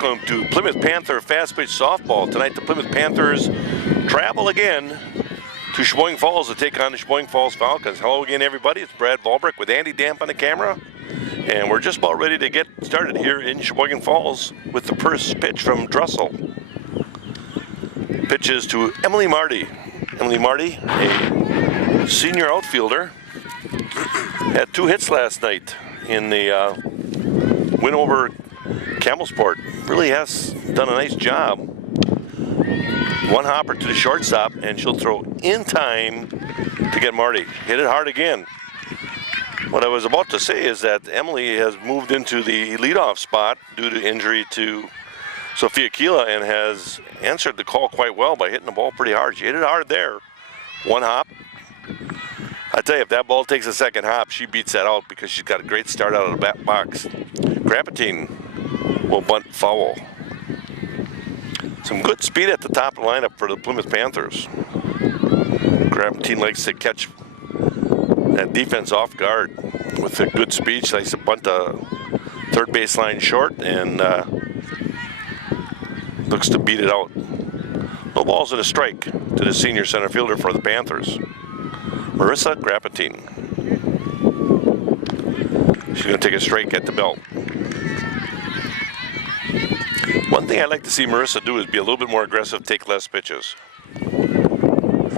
Welcome to Plymouth Panther Fast Pitch Softball. Tonight the Plymouth Panthers travel again to Sheboygan Falls to take on the Sheboygan Falls Falcons. Hello again, everybody. It's Brad Ballbrick with Andy Damp on the camera. And we're just about ready to get started here in Sheboygan Falls with the first pitch from Drussel. Pitches to Emily Marty. Emily Marty, a senior outfielder, had 2 hits last night in the win over Campbellsport. Really has done a nice job. One hopper to the shortstop, and she'll throw in time to get Marty. Hit it hard again. What I was about to say is that Emily has moved into the leadoff spot due to injury to Sophia Keela and has answered the call quite well by hitting the ball pretty hard. She hit it hard there. One hop. I tell you, if that ball takes a second hop, she beats that out because she's got a great start out of the back box. Grapatine will bunt foul. Some good speed at the top of the lineup for the Plymouth Panthers. Grapatine likes to catch that defense off guard with a good speed. She likes to bunt a third baseline short and looks to beat it out. No balls and a strike to the senior center fielder for the Panthers, Marissa Grapatine. She's going to take a strike at the belt. One thing I'd like to see Marissa do is be a little bit more aggressive, take less pitches.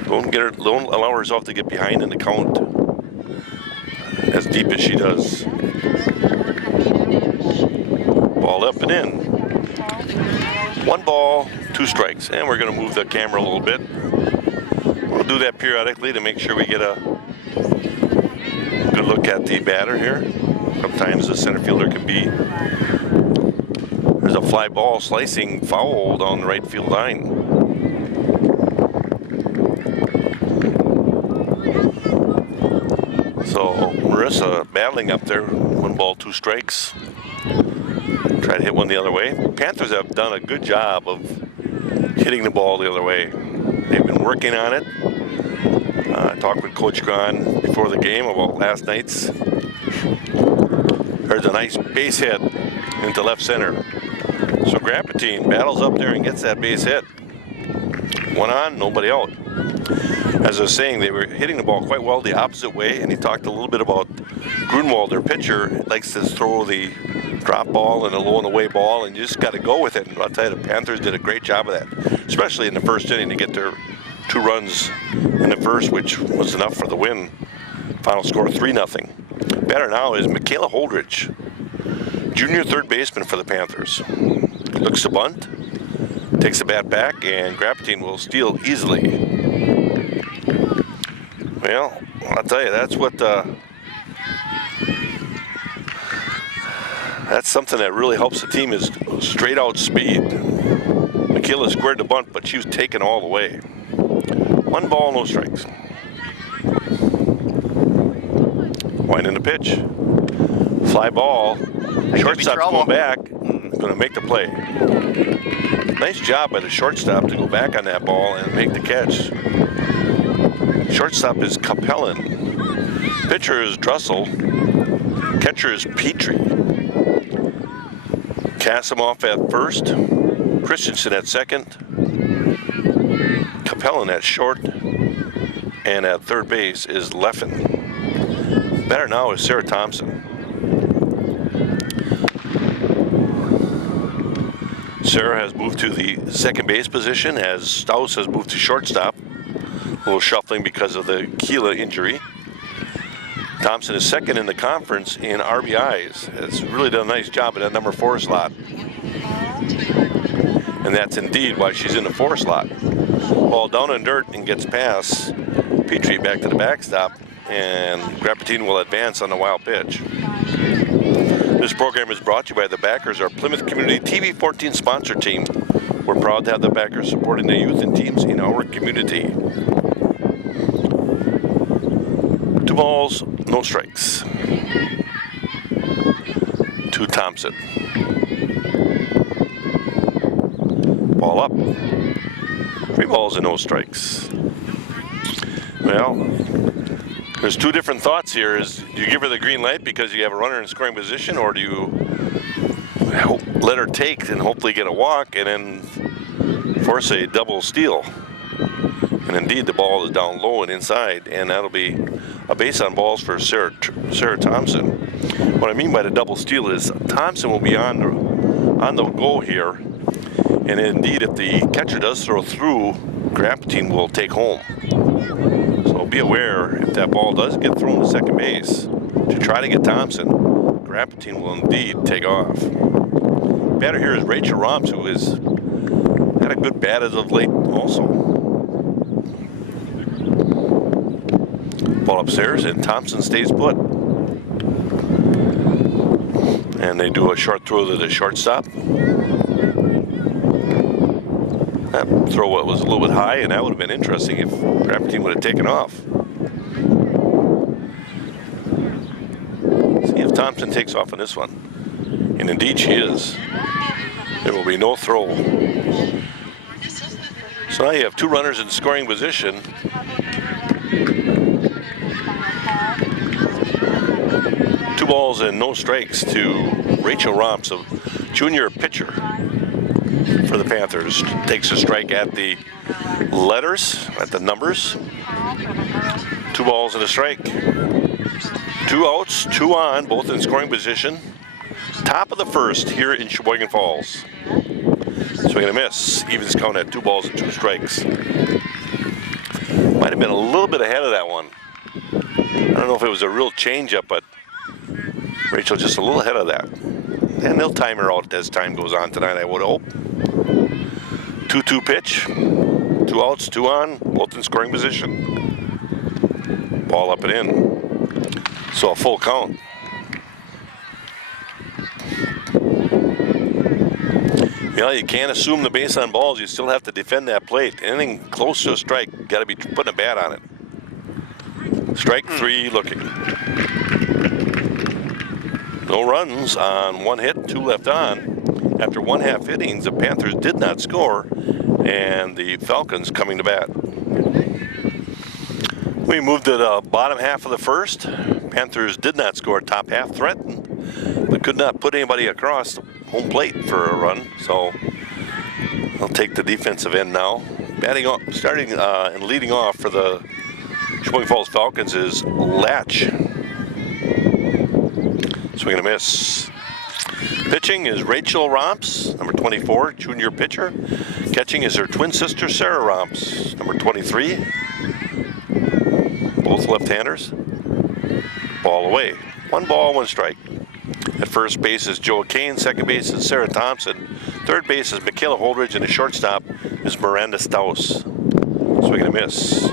Don't allow herself to get behind in the count as deep as she does. Ball up and in. 1 ball, 2 strikes, and we're going to move the camera a little bit. We'll do that periodically to make sure we get a good look at the batter here. Sometimes the center fielder can be, there's a fly ball slicing foul down the right field line. So Marissa battling up there, 1 ball, 2 strikes. Try to hit one the other way. Panthers have done a good job of hitting the ball the other way. They've been working on it. I talked with Coach Grahn before the game about last night's. There's a nice base hit into left center. So Grapatine battles up there and gets that base hit. 1 on, nobody out. As I was saying, they were hitting the ball quite well the opposite way, and he talked a little bit about Grunwald, their pitcher, likes to throw the drop ball and a low and away ball, and you just got to go with it. And I'll tell you, the Panthers did a great job of that, especially in the first inning to get their 2 runs in the first, which was enough for the win. Final score 3-0. Batter now is Michaela Holdridge, junior third baseman for the Panthers. Looks to bunt, takes the bat back, and Grapatine will steal easily. Well, I'll tell you, that's what that's something that really helps the team is straight out speed. Michaela squared the bunt, but she was taken all the way. 1 ball, no strikes. Winding the pitch. Fly ball. Shortstop's going back. Going to make the play. Nice job by the shortstop to go back on that ball and make the catch. Shortstop is Capellan. Pitcher is Drussel. Catcher is Petrie. Kasimov at first. Christensen at second. Capellan at short. And at third base is Leffen. Batter now is Sarah Thompson. Sarah has moved to the second base position as Staus has moved to shortstop. A little shuffling because of the Keela injury. Thompson is second in the conference in RBIs. Has really done a nice job at that number 4 slot. And that's indeed why she's in the 4 slot. Ball down in dirt and gets past Petrie back to the backstop, and Grapatine will advance on the wild pitch. This program is brought to you by the backers, our Plymouth Community TV 14 sponsor team. We're proud to have the backers supporting the youth and teams in our community. 2 balls, no strikes. To Thompson. Ball up. 3 balls and no strikes. Well, there's 2 different thoughts here. Do you give her the green light because you have a runner in scoring position, or do you let her take and hopefully get a walk and then force a double steal. And indeed, the ball is down low and inside, and that'll be a base on balls for Sarah Thompson. What I mean by the double steal is Thompson will be on the go here, and indeed, if the catcher does throw through, Grapatine will take home. So be aware, if that ball does get thrown to second base to try to get Thompson, Grapatine will indeed take off. Batter here is Rachel Romps, who has had a good bat as of late also. Ball upstairs, and Thompson stays put. And they do a short throw to the shortstop. That throw was a little bit high, and that would have been interesting if Grapatine would have taken off. See if Thompson takes off on this one. And indeed she is. There will be no throw. So now you have two runners in scoring position. Two balls and no strikes to Rachel Romps, a junior pitcher for the Panthers. Takes a strike at the letters, at the numbers. 2 balls and a strike. 2 outs, 2 on, both in scoring position. Top of the first here in Sheboygan Falls. Swing and a miss. Evens count at 2 balls and 2 strikes. Might have been a little bit ahead of that one. I don't know if it was a real changeup, but Rachel just a little ahead of that. And they'll time her out as time goes on tonight, I would hope. 2-2 pitch. 2 outs, 2 on, both in scoring position. Ball up and in. So a full count. You know, you can't assume the base on balls. You still have to defend that plate. Anything close to a strike, you got to be putting a bat on it. Strike 3 looking. No runs on 1 hit, 2 left on. After 1/2 innings, the Panthers did not score, and the Falcons coming to bat. We moved to the bottom half of the first. Panthers did not score. Top half threatened, but could not put anybody across the home plate for a run. So I'll take the defensive end now. Batting off, starting and leading off for the Sheboygan Falls Falcons is Latch. Swing and a miss. Pitching is Rachel Romps, number 24, junior pitcher. Catching is her twin sister, Sarah Romps, number 23. Both left-handers. Ball away. 1 ball, 1 strike. At first base is Joe Kane. Second base is Sarah Thompson. Third base is Michaela Holdridge, and the shortstop is Miranda Staus. Swing and a miss.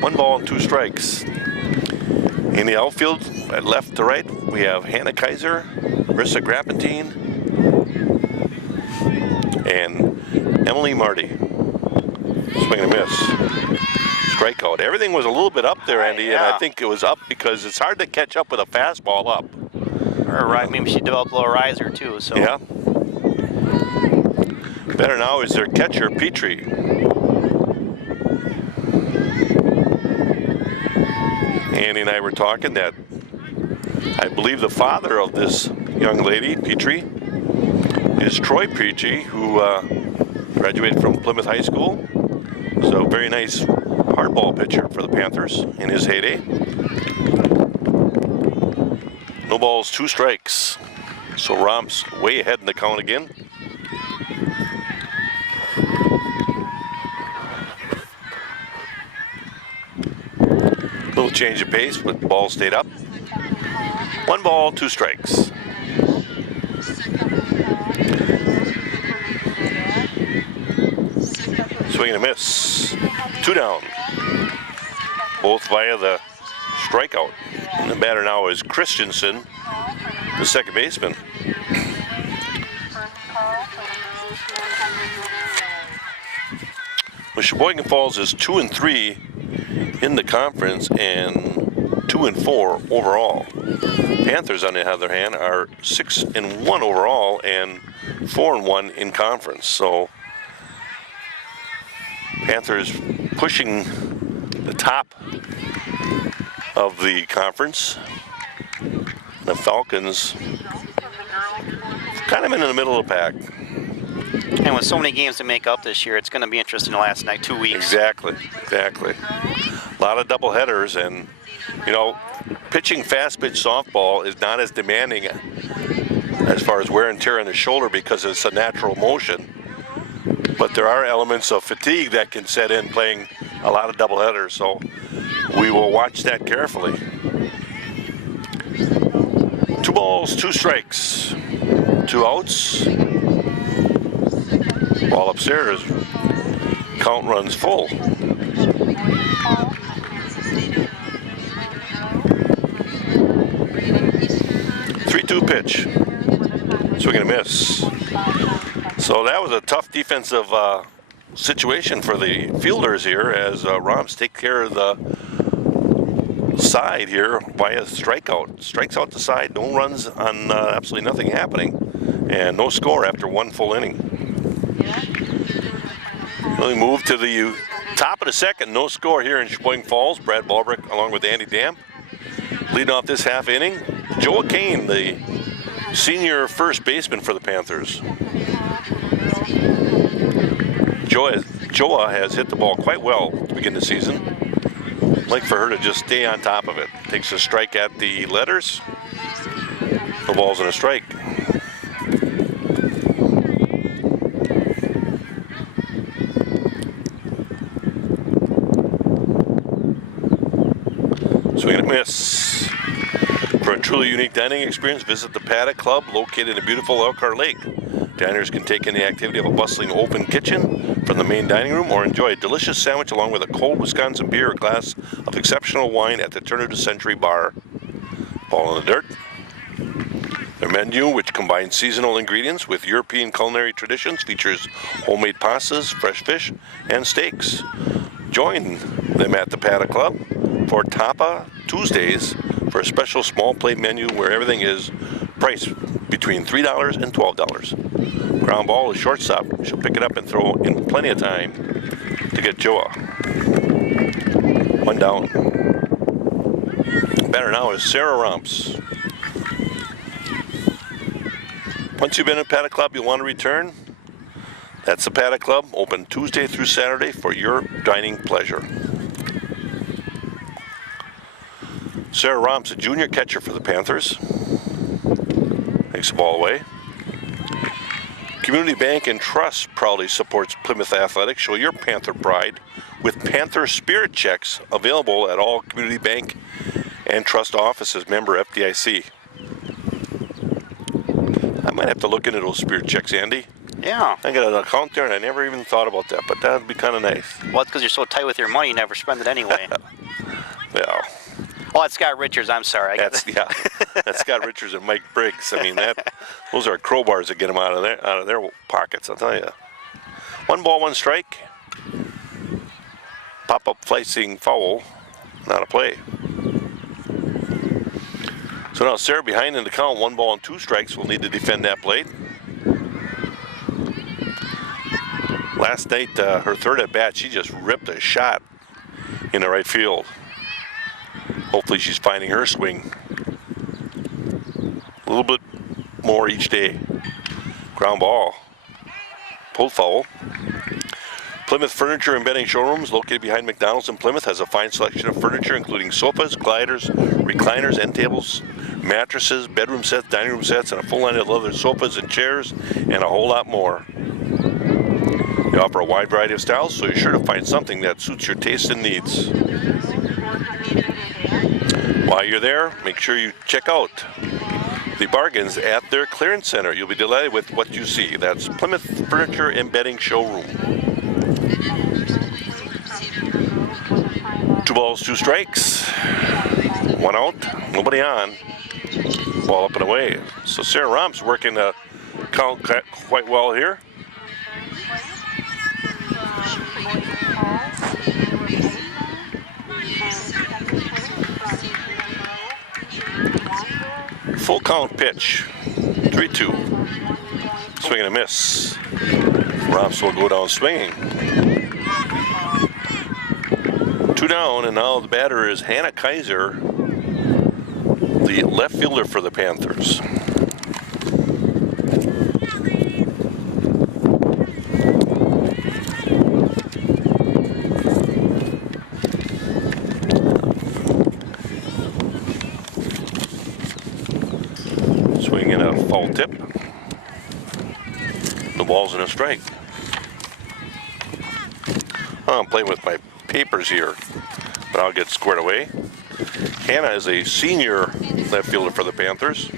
1 ball and 2 strikes. In the outfield, at left to right, we have Hannah Kaiser, Marissa Grapatine, and Emily Marty. Swing and a miss. Strikeout. Everything was a little bit up there, Andy, and I think it was up because it's hard to catch up with a fastball up. Or maybe she developed a little riser too. So yeah. Better now is their catcher, Petrie. Andy and I were talking that I believe the father of this young lady, Petrie, is Troy Petrie, who graduated from Plymouth High School. Was a very nice hardball pitcher for the Panthers in his heyday. No balls, 2 strikes. So Romps way ahead in the count again. Little change of pace, but the ball stayed up. 1 ball, 2 strikes. Swing and a miss. 2 down. Both via the strikeout. And the batter now is Christensen, the second baseman. Well, Sheboygan Falls is 2-3 in the conference and 2-4 overall. Panthers, on the other hand, are 6-1 overall and 4-1 in conference. So Panthers pushing the top of the conference. The Falcons kind of in the middle of the pack. And with so many games to make up this year, it's going to be interesting the last 2 weeks. Exactly. A lot of double headers, and you know, pitching fast pitch softball is not as demanding as far as wear and tear on the shoulder because it's a natural motion. But there are elements of fatigue that can set in playing a lot of double headers, so we will watch that carefully. 2 balls, 2 strikes, 2 outs. Ball upstairs. Count runs full. 3-2 pitch. Swing and a miss. So that was a tough defensive situation for the fielders here as Romps take care of the side here by a strikeout. Strikes out the side, no runs on absolutely nothing happening, and no score after 1 full inning. We move to the top of the second, no score here in Sheboygan Falls. Brad Balbrick along with Andy Damp leading off this half inning. Joa Kane, the senior first baseman for the Panthers. Joa has hit the ball quite well to begin the season. I'd like for her to just stay on top of it. Takes a strike at the letters. The ball's in a strike. Swing and a miss. For a truly unique dining experience, visit the Paddock Club located in the beautiful Elkhart Lake. Diners can take in the activity of a bustling open kitchen from the main dining room or enjoy a delicious sandwich along with a cold Wisconsin beer or glass of exceptional wine at the Turn of the Century Bar. Ball in the dirt. Their menu, which combines seasonal ingredients with European culinary traditions, features homemade pastas, fresh fish, and steaks. Join them at the Paddock Club for Tapa Tuesdays for a special small plate menu where everything is priced between $3 and $12. Ground ball is shortstop. She'll pick it up and throw in plenty of time to get Joa. 1 down. Batter now is Sarah Romps. Once you've been at Paddock Club, you'll want to return. That's the Paddock Club, open Tuesday through Saturday for your dining pleasure. Sarah Romps, a junior catcher for the Panthers. Takes the ball away. Community Bank and Trust proudly supports Plymouth Athletics. Show your Panther pride with Panther Spirit Checks available at all Community Bank and Trust offices. Member FDIC. I might have to look into those Spirit Checks, Andy. Yeah. I got an account there and I never even thought about that, but that'd be kind of nice. Well, it's because you're so tight with your money, you never spend it anyway. Yeah. Oh, it's Scott Richards. I'm sorry. That's Scott Richards and Mike Briggs. I mean, those are crowbars that get them out of their pockets. I'll tell you. 1 ball, 1 strike. Pop-up flicing foul, not a play. So now Sarah behind in the count. 1 ball and 2 strikes. Will need to defend that plate. Last night, her third at bat, she just ripped a shot in the right field. Hopefully she's finding her swing a little bit more each day. Ground ball. Pulled foul. Plymouth Furniture and Bedding Showrooms, located behind McDonald's in Plymouth, has a fine selection of furniture including sofas, gliders, recliners, end tables, mattresses, bedroom sets, dining room sets, and a full line of leather sofas and chairs, and a whole lot more. They offer a wide variety of styles, so you're sure to find something that suits your tastes and needs. While you're there, make sure you check out the bargains at their clearance center. You'll be delighted with what you see. That's Plymouth Furniture and Bedding Showroom. 2 balls, 2 strikes. 1 out, nobody on. Ball up and away. So Sarah Romps working the count quite well here. Full count pitch. 3-2. Swing and a miss. Romps will go down swinging. 2 down, and now the batter is Hannah Kaiser, the left fielder for the Panthers. Swinging a foul tip. The ball's in a strike. I'm playing with my papers here, but I'll get squared away. Hannah is a senior left fielder for the Panthers.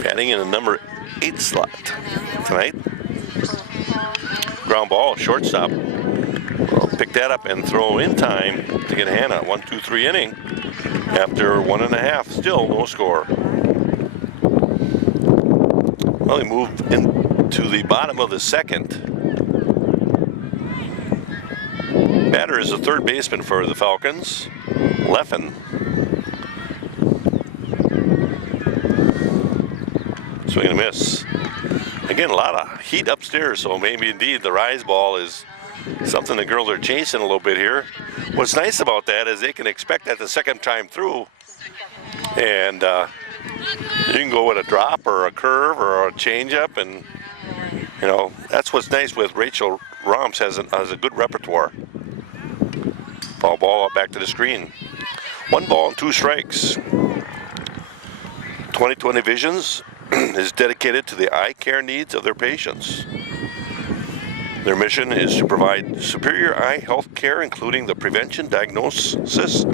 Batting in the number 8 slot tonight. Ground ball, shortstop. Well, pick that up and throw in time to get Hannah. 1-2-3 inning. After 1.5, still no score. Well, he moved into the bottom of the second. Batter is the third baseman for the Falcons, Leffen. Swing and a miss. Again, a lot of heat upstairs, so maybe indeed the rise ball is something the girls are chasing a little bit here. What's nice about that is they can expect that the second time through, and you can go with a drop or a curve or a changeup, and you know that's what's nice with Rachel Romps has a good repertoire. Foul ball up back to the screen. 1 ball and 2 strikes. 20/20 Visions is dedicated to the eye care needs of their patients. Their mission is to provide superior eye health care, including the prevention, diagnosis,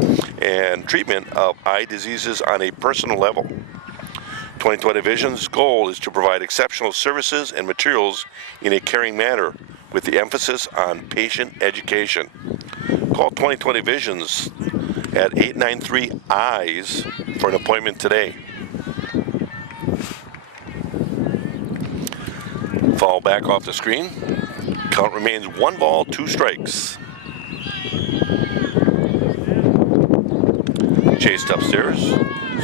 and treatment of eye diseases on a personal level. 20/20 Vision's goal is to provide exceptional services and materials in a caring manner, with the emphasis on patient education. Call 20/20 Visions at 893-EYES for an appointment today. Foul back off the screen. Count remains 1 ball, 2 strikes. Chased upstairs.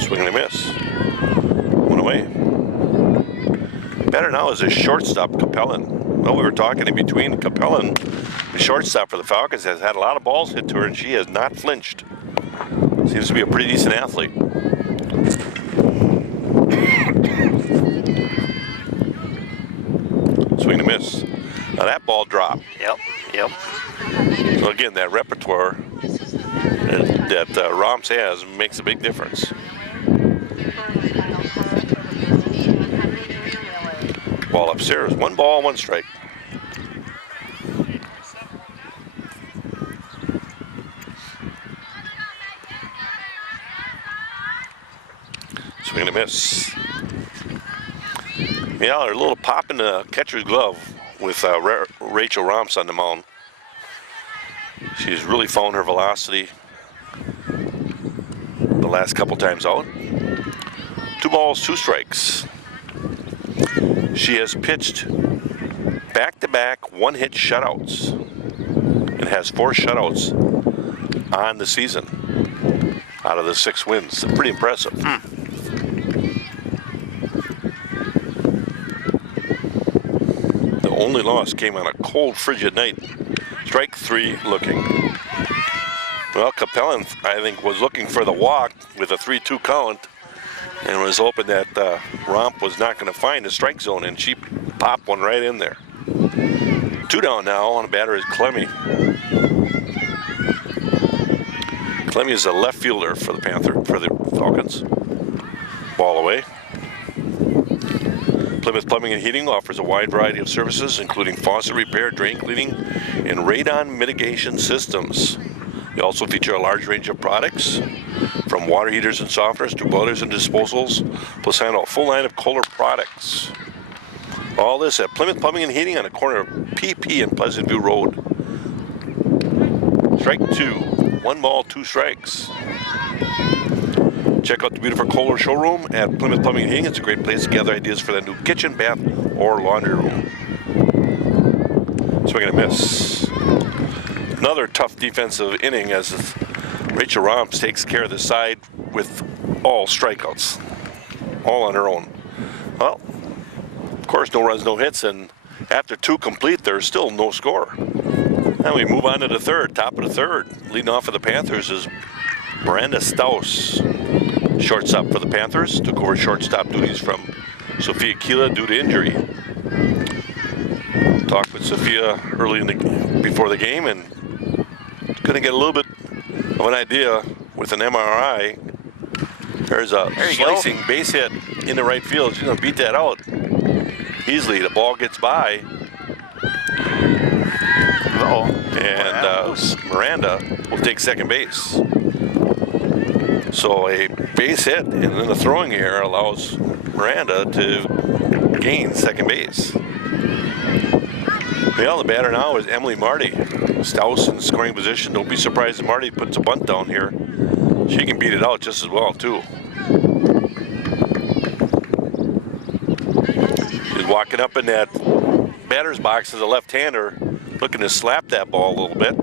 Swing and a miss. 1 away. Batter now is a shortstop, Capellan. Well, we were talking in between. Capellan, the shortstop for the Falcons, has had a lot of balls hit to her, and she has not flinched. Seems to be a pretty decent athlete. Swing and a miss. Now that ball dropped. Yep. So again, that repertoire that Romps has makes a big difference. Ball upstairs. 1 ball, 1 strike. Swing and a miss. Yeah, a little pop in the catcher's glove with Rachel Romps on the mound. She's really found her velocity the last couple times out. 2 balls, 2 strikes. She has pitched back-to-back 1-hit shutouts and has 4 shutouts on the season out of the 6 wins. Pretty impressive. The only loss came on a cold, frigid night. Strike 3 looking. Well, Capellan, I think, was looking for the walk with a 3-2 count and was hoping that Romp was not going to find the strike zone, and she popped one right in there. 2 down now. On the batter is Clemmy. Clemmy is a left fielder for the Falcons. Ball away. Plymouth Plumbing and Heating offers a wide variety of services, including faucet repair, drain cleaning, and radon mitigation systems. They also feature a large range of products, from water heaters and softeners to boilers and disposals, plus handle a full line of Kohler products. All this at Plymouth Plumbing and Heating on the corner of PP and Pleasant View Road. Strike 2. 1 ball, 2 strikes. Check out the beautiful Kohler showroom at Plymouth Plumbing and Heating. It's a great place to gather ideas for that new kitchen, bath, or laundry room. Swing and a miss. Another tough defensive inning as Rachel Romps takes care of the side with all strikeouts, all on her own. Well, of course, no runs, no hits, and after 2 complete, there's still no score. Now we move on to the third, top of the third. Leading off for the Panthers is Miranda Staus. Shortstop for the Panthers, took over shortstop duties from Sophia Keela due to injury. Talked with Sophia early before the game, and going to get a little bit of an idea with an MRI. There's a There you go. slicing base hit in the right field. She's going to beat that out easily. The ball gets by, Uh-oh. and Miranda will take second base. So a base hit and then the throwing error allows Miranda to gain second base. Well, the batter now is Emily Marty. Staus in scoring position. Don't be surprised if Marty puts a bunt down here. She can beat it out just as well, too. She's walking up in that batter's box as a left-hander, looking to slap that ball a little bit.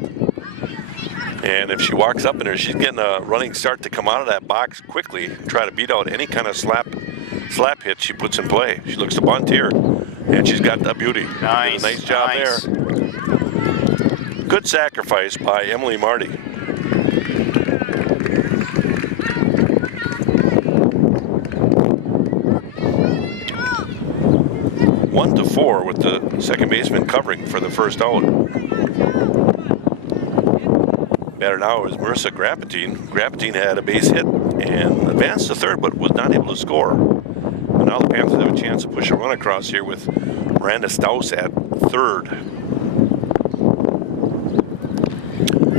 And if she walks up in there, she's getting a running start to come out of that box quickly, try to beat out any kind of slap hit she puts in play. She looks to bunt here, and she's got that beauty. Nice. Nice job Nice. there. Good sacrifice by Emily Marty. One to four with the second baseman covering for the first out. Batter now is Marissa Grapatine. Grapatine had a base hit and advanced to third, but was not able to score. And now the Panthers have a chance to push a run across here with Miranda Staus at third.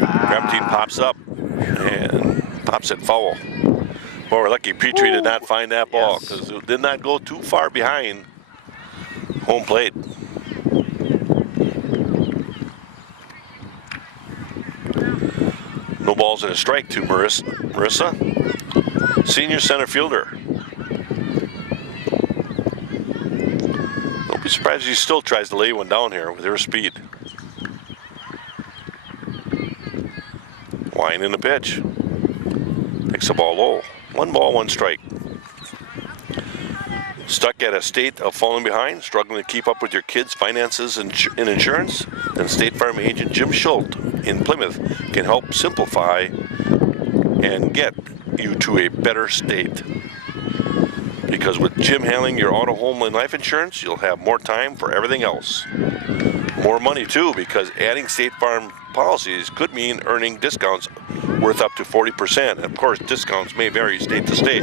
Grapatine pops up and pops it foul. Well, we're lucky Petrie did not find that ball because it did not go too far behind home plate. No balls and a strike to Marissa. Senior center fielder. Don't be surprised if she still tries to lay one down here with her speed. Wine in the pitch. Takes the ball low. 1 ball, 1 strike. Stuck at a state of falling behind, struggling to keep up with your kids' finances and insurance? Then State Farm agent Jim Schultz in Plymouth can help simplify and get you to a better state. Because with Jim handling your auto, home, and life insurance, you'll have more time for everything else. More money too, because adding State Farm policies could mean earning discounts worth up to 40%. And of course, discounts may vary state to state.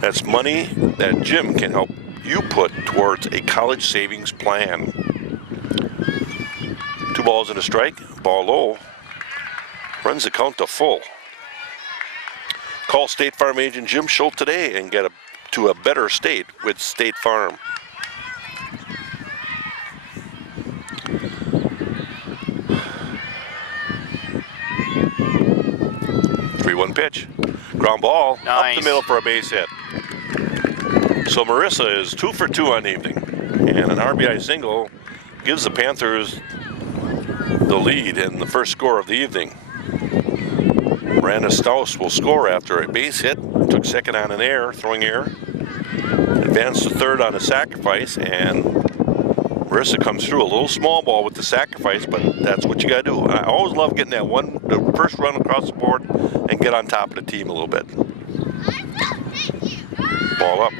That's money that Jim can help you put towards a college savings plan. 2 balls and a strike, ball low, runs the count to full. Call State Farm agent Jim Schultz today and get to a better state with State Farm. One pitch, ground ball Nice. up the middle for a base hit. So Marissa is 2 for 2 on the evening, and an RBI single gives the Panthers the lead in the first score of the evening. Miranda Staus will score after a base hit, took second on an error, throwing error, advanced to third on a sacrifice, and Marissa comes through a little small ball with the sacrifice, but that's what you got to do. I always love getting that the first run across the board and get on top of the team a little bit. Ball up.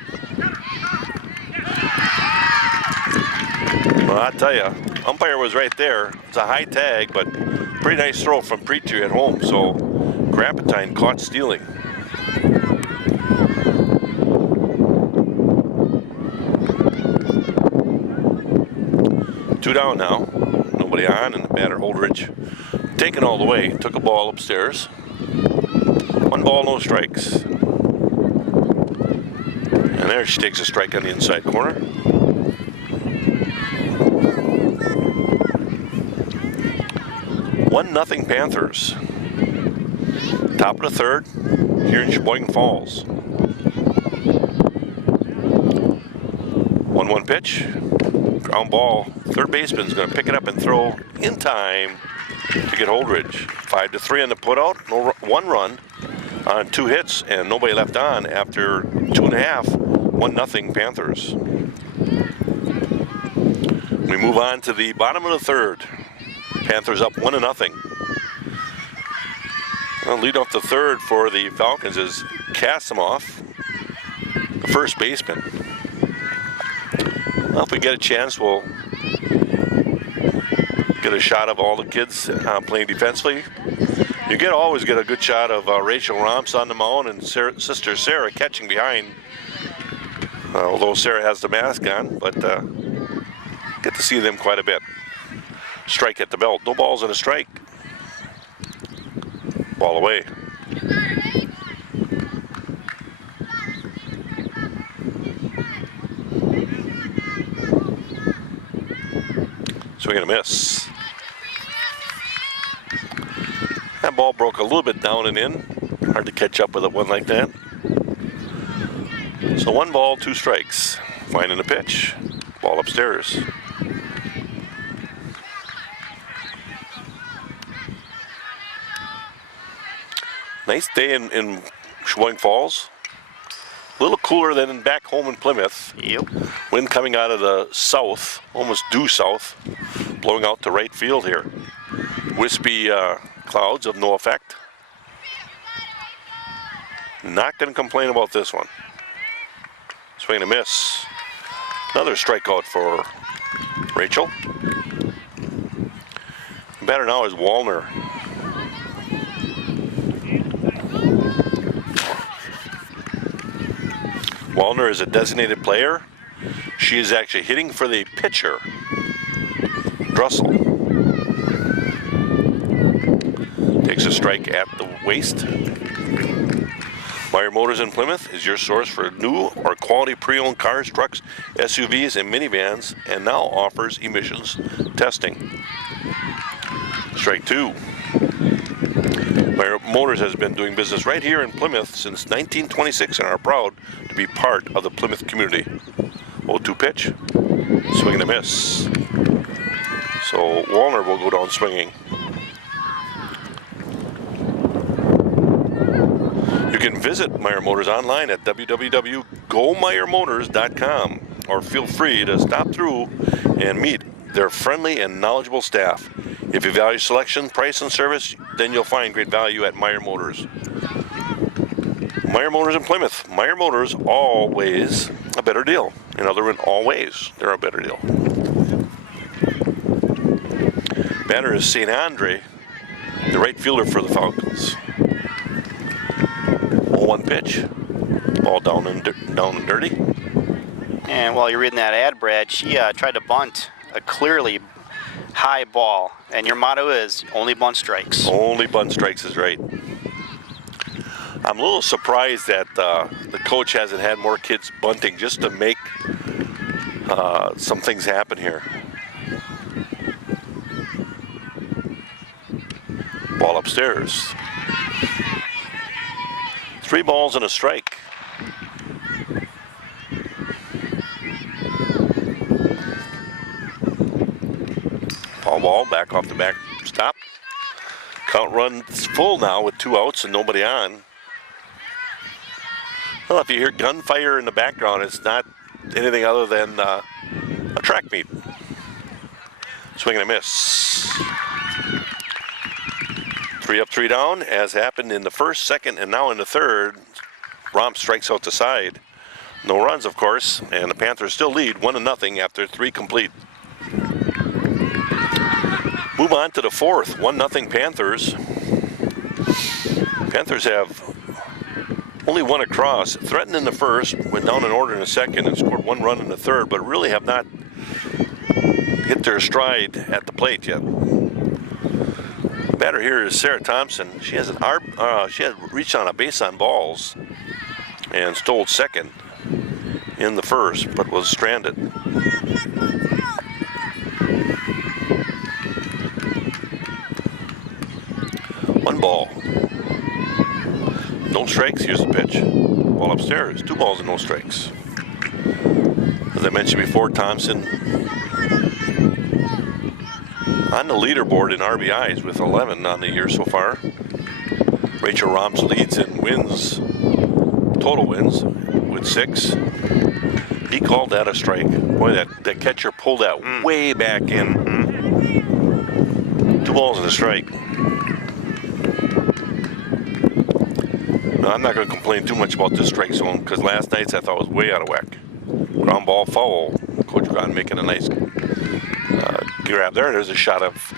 Well, I tell you, umpire was right there. It's a high tag, but pretty nice throw from Petrie at home. So Grapatine caught stealing. Two down now, nobody on, and the batter Holdridge taken all the way, took a ball upstairs. 1 ball, no strikes. And there she takes a strike on the inside corner. One nothing Panthers. Top of the third here in Sheboygan Falls. 1-1 pitch. Ground ball. Third baseman's going to pick it up and throw in time to get Holdridge. 5-3 on the putout. No, 1 run on 2 hits and nobody left on after 2.5. 1-0 Panthers. We move on to the bottom of the third. Panthers up 1-0. Well, lead off the third for the Falcons is Kasimov, the first baseman. Well, if we get a chance, we'll get a shot of all the kids playing defensively. You always get a good shot of Rachel Romps on the mound and sister Sarah catching behind. Although Sarah has the mask on, but get to see them quite a bit. Strike at the belt. No balls and a strike. Ball away. Swing and a miss. That ball broke a little bit down and in. Hard to catch up with a one like that. So 1 ball, 2 strikes. Finding a pitch. Ball upstairs. Nice day in Sheboygan Falls. A little cooler than back home in Plymouth. Yep. Wind coming out of the south, almost due south, blowing out to right field here. Wispy clouds of no effect. Not going to complain about this one. Swing and a miss. Another strikeout for Rachel. The batter now is Wallner. Wallner is a designated player. She is actually hitting for the pitcher, Drussel. Takes a strike at the waist. Meyer Motors in Plymouth is your source for new or quality pre-owned cars, trucks, SUVs, and minivans, and now offers emissions testing. Strike 2. Meyer Motors has been doing business right here in Plymouth since 1926 and are proud to be part of the Plymouth community. 0-2 pitch. Swing and a miss. So Wallner will go down swinging. You can visit Meyer Motors online at www.gomeyermotors.com or feel free to stop through and meet their friendly and knowledgeable staff. If you value selection, price, and service, then you'll find great value at Meyer Motors. Meyer Motors in Plymouth. Meyer Motors, always a better deal. In other words, always, they're a better deal. Batter is St. Andre, the right fielder for the Falcons. 0-1 pitch. Ball down and dirty. And while you're reading that ad, Brad, she tried to bunt a clearly high ball. And your motto is only bunt strikes. Only bunt strikes is right. I'm a little surprised that the coach hasn't had more kids bunting just to make some things happen here. Ball upstairs. 3 balls and a strike. Foul ball, back off the back stop. Count runs full now with 2 outs and nobody on. Well, if you hear gunfire in the background, it's not anything other than a track meet. Swing and a miss. 3 up, 3 down, as happened in the first, second, and now in the third. Romp strikes out the side. No runs, of course, and the Panthers still lead 1-0 after 3 complete. Move on to the fourth, 1-0 Panthers. Panthers have only one across, threatened in the first, went down in order in the second, and scored 1 run in the third, but really have not hit their stride at the plate yet. Batter here is Sarah Thompson. She has she had reached on a base on balls and stole second in the first, but was stranded. One ball. No strikes. Here's the pitch. Ball upstairs. 2 balls and no strikes. As I mentioned before, Thompson on the leaderboard in RBIs with 11 on the year so far. Rachel Romps leads in wins, total wins, with 6. He called that a strike. Boy, that catcher pulled that way back in. 2 balls and a strike. No, I'm not going to complain too much about this strike zone because last night's I thought was way out of whack. Ground ball foul. Coach Grant making a nice grab there. There's a shot of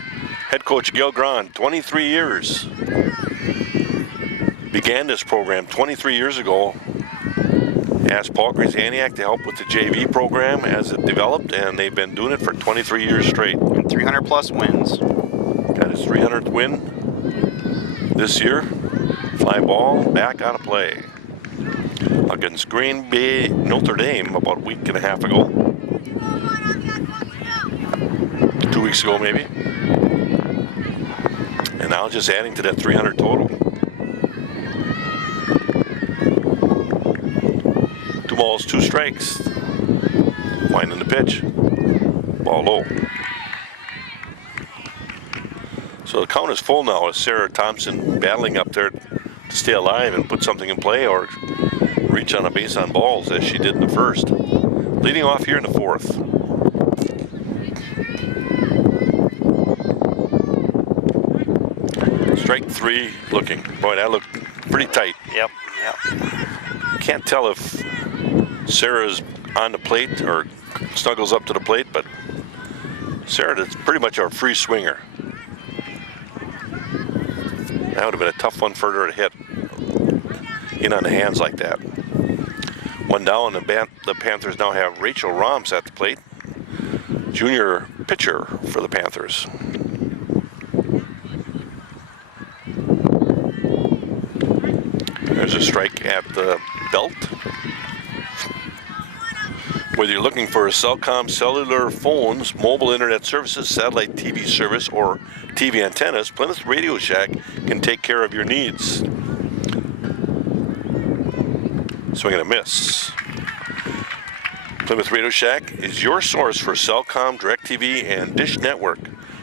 Head coach Gil Grant, 23 years. Began this program 23 years ago. Asked Paul Grzaniak to help with the JV program as it developed, and they've been doing it for 23 years straight. 300 plus wins. Got his 300th win this year. Fly ball back on a play against Green Bay Notre Dame about a week and a half ago. 2 weeks ago maybe. And now just adding to that 300 total. 2 balls, 2 strikes. Winding the pitch. Ball low. So the count is full now. Is Sarah Thompson battling up there to stay alive and put something in play, or reach on a base on balls as she did in the first? Leading off here in the fourth. Strike 3 looking. Boy, that looked pretty tight. Yep. Can't tell if Sarah's on the plate or snuggles up to the plate, but Sarah is pretty much our free swinger. That would have been a tough one for her to hit in on the hands like that. One down, and the Panthers now have Rachel Roms at the plate, junior pitcher for the Panthers. There's a strike at the belt. Whether you're looking for Cellcom cellular phones, mobile internet services, satellite TV service, or TV antennas, Plymouth Radio Shack can take care of your needs. Swing and a miss. Plymouth Radio Shack is your source for Cellcom, DirecTV, and Dish Network.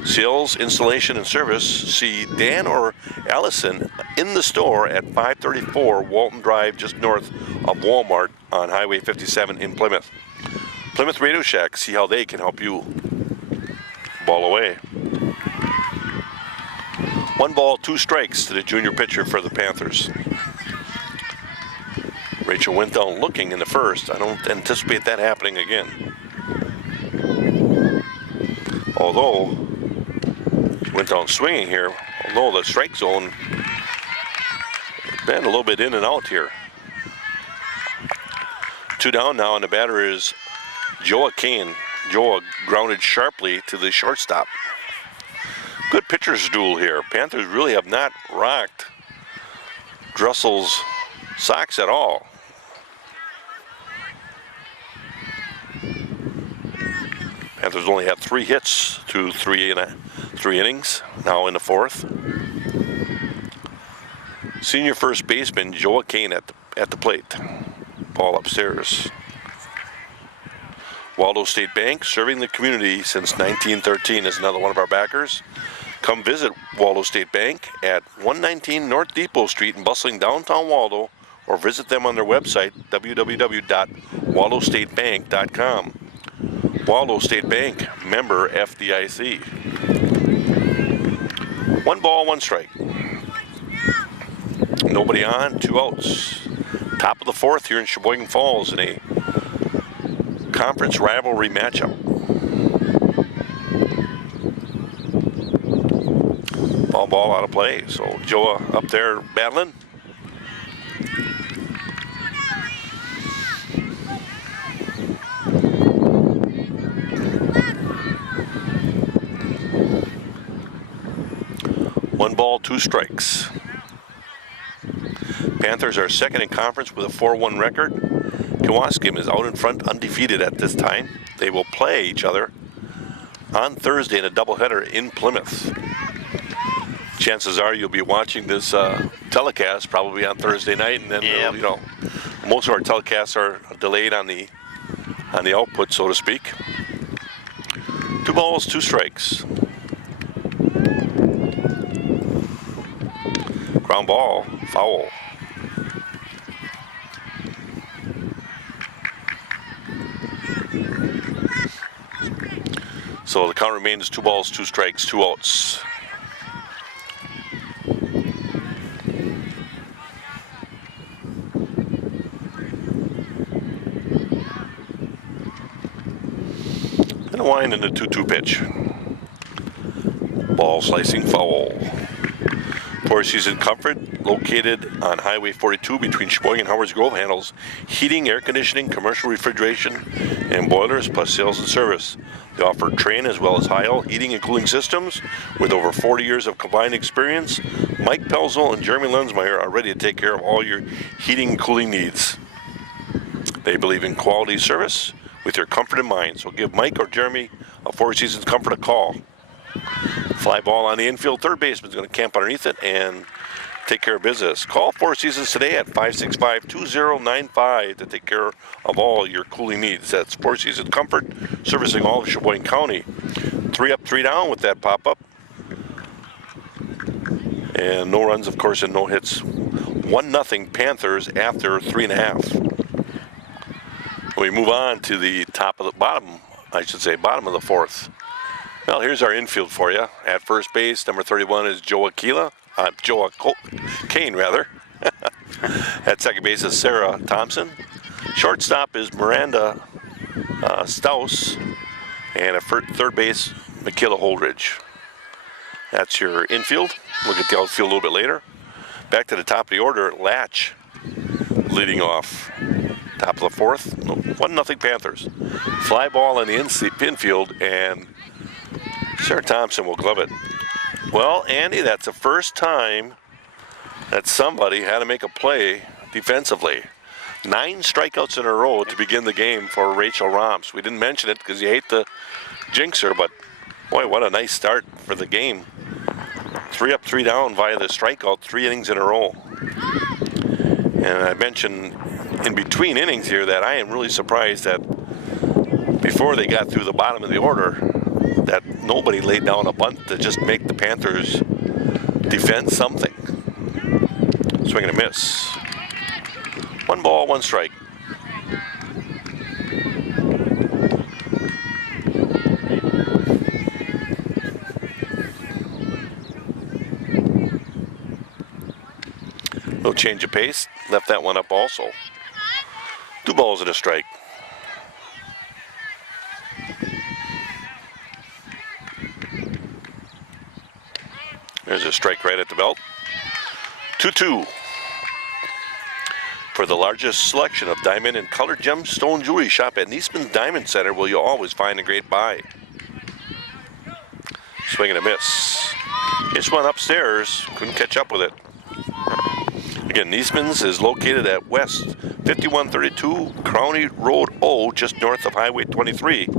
Sales, installation, and service. See Dan or Allison in the store at 534 Walton Drive, just north of Walmart on Highway 57 in Plymouth. Plymouth Radio Shack, see how they can help you. Ball away. 1 ball, 2 strikes to the junior pitcher for the Panthers. Rachel went down looking in the first. I don't anticipate that happening again. Although, she went down swinging here, although the strike zone has been a little bit in and out here. 2 down now, and the batter is Joa Kane. Joa grounded sharply to the shortstop. Good pitcher's duel here. Panthers really have not rocked Dressel's socks at all. Panthers only had 3 hits through 3 innings, now in the 4th. Senior first baseman Joa Kane at the plate. Ball upstairs. Waldo State Bank, serving the community since 1913, is another one of our backers. Come visit Waldo State Bank at 119 North Depot Street in bustling downtown Waldo, or visit them on their website, www.waldostatebank.com. Waldo State Bank, member FDIC. 1 ball, 1 strike. Nobody on, 2 outs. Top of the 4th here in Sheboygan Falls in a conference rivalry matchup. Ball out of play. So Joa up there battling. One ball, 2 strikes. Panthers are second in conference with a 4-1 record. Kewaskum is out in front undefeated at this time. They will play each other on Thursday in a doubleheader in Plymouth. Chances are you'll be watching this telecast probably on Thursday night, and then you know, most of our telecasts are delayed on the output, so to speak. 2 balls, 2 strikes. Ground ball, foul. So the count remains 2 balls, 2 strikes, 2 outs. And a wind and a 2-2 pitch. Ball slicing foul. Four Seasons Comfort, located on Highway 42 between Sheboygan and Howards Grove, handles heating, air conditioning, commercial refrigeration, and boilers, plus sales and service. They offer Trane as well as Heil heating and cooling systems. With over 40 years of combined experience, Mike Pelzel and Jeremy Lensmeyer are ready to take care of all your heating and cooling needs. They believe in quality service with your comfort in mind, so give Mike or Jeremy of Four Seasons Comfort a call. Fly ball on the infield. Third baseman is going to camp underneath it and take care of business. Call Four Seasons today at 565-2095 to take care of all your cooling needs. That's Four Seasons Comfort, servicing all of Sheboygan County. 3 up, 3 down with that pop-up. And no runs, of course, and no hits. 1-0 Panthers after 3.5. We move on to the bottom of the fourth. Well, here's our infield for you. At first base, number 31 is Joa Kane, rather. At second base is Sarah Thompson. Shortstop is Miranda Staus. And at third base, Michaela Holdridge. That's your infield. Look at the outfield a little bit later. Back to the top of the order, Latch leading off. Top of the fourth, 1-0 Panthers. Fly ball in the infield, and Sarah Thompson will glove it. Well, Andy, that's the first time that somebody had to make a play defensively. 9 strikeouts in a row to begin the game for Rachel Romps. We didn't mention it because you hate to jinx her, but boy, what a nice start for the game. 3 up, 3 down via the strikeout, 3 innings in a row. And I mentioned in between innings here that I am really surprised that before they got through the bottom of the order, that nobody laid down a bunt to just make the Panthers defend something. Swing and a miss. 1 ball, 1 strike. No change of pace. Left that one up also. 2 balls and a strike. There's a strike right at the belt. 2-2. For the largest selection of diamond and colored gemstone jewelry, shop at Niesman's Diamond Center, where you'll always find a great buy. Swing and a miss. This one upstairs, couldn't catch up with it. Again, Niesman's is located at West 5132 County Road O, just north of Highway 23,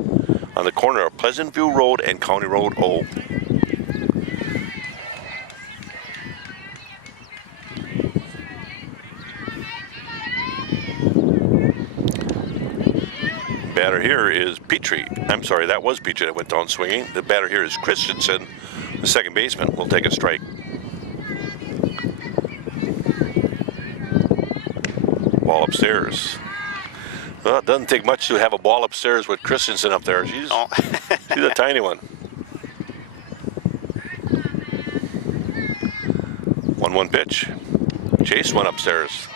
on the corner of Pleasant View Road and County Road O. Batter here is Petrie. I'm sorry, that was Petrie that went down swinging. The batter here is Christensen, the second baseman. Will take a strike. Ball upstairs. Well, it doesn't take much to have a ball upstairs with Christensen up there. She's a tiny one. 1-1 pitch. Chase went upstairs.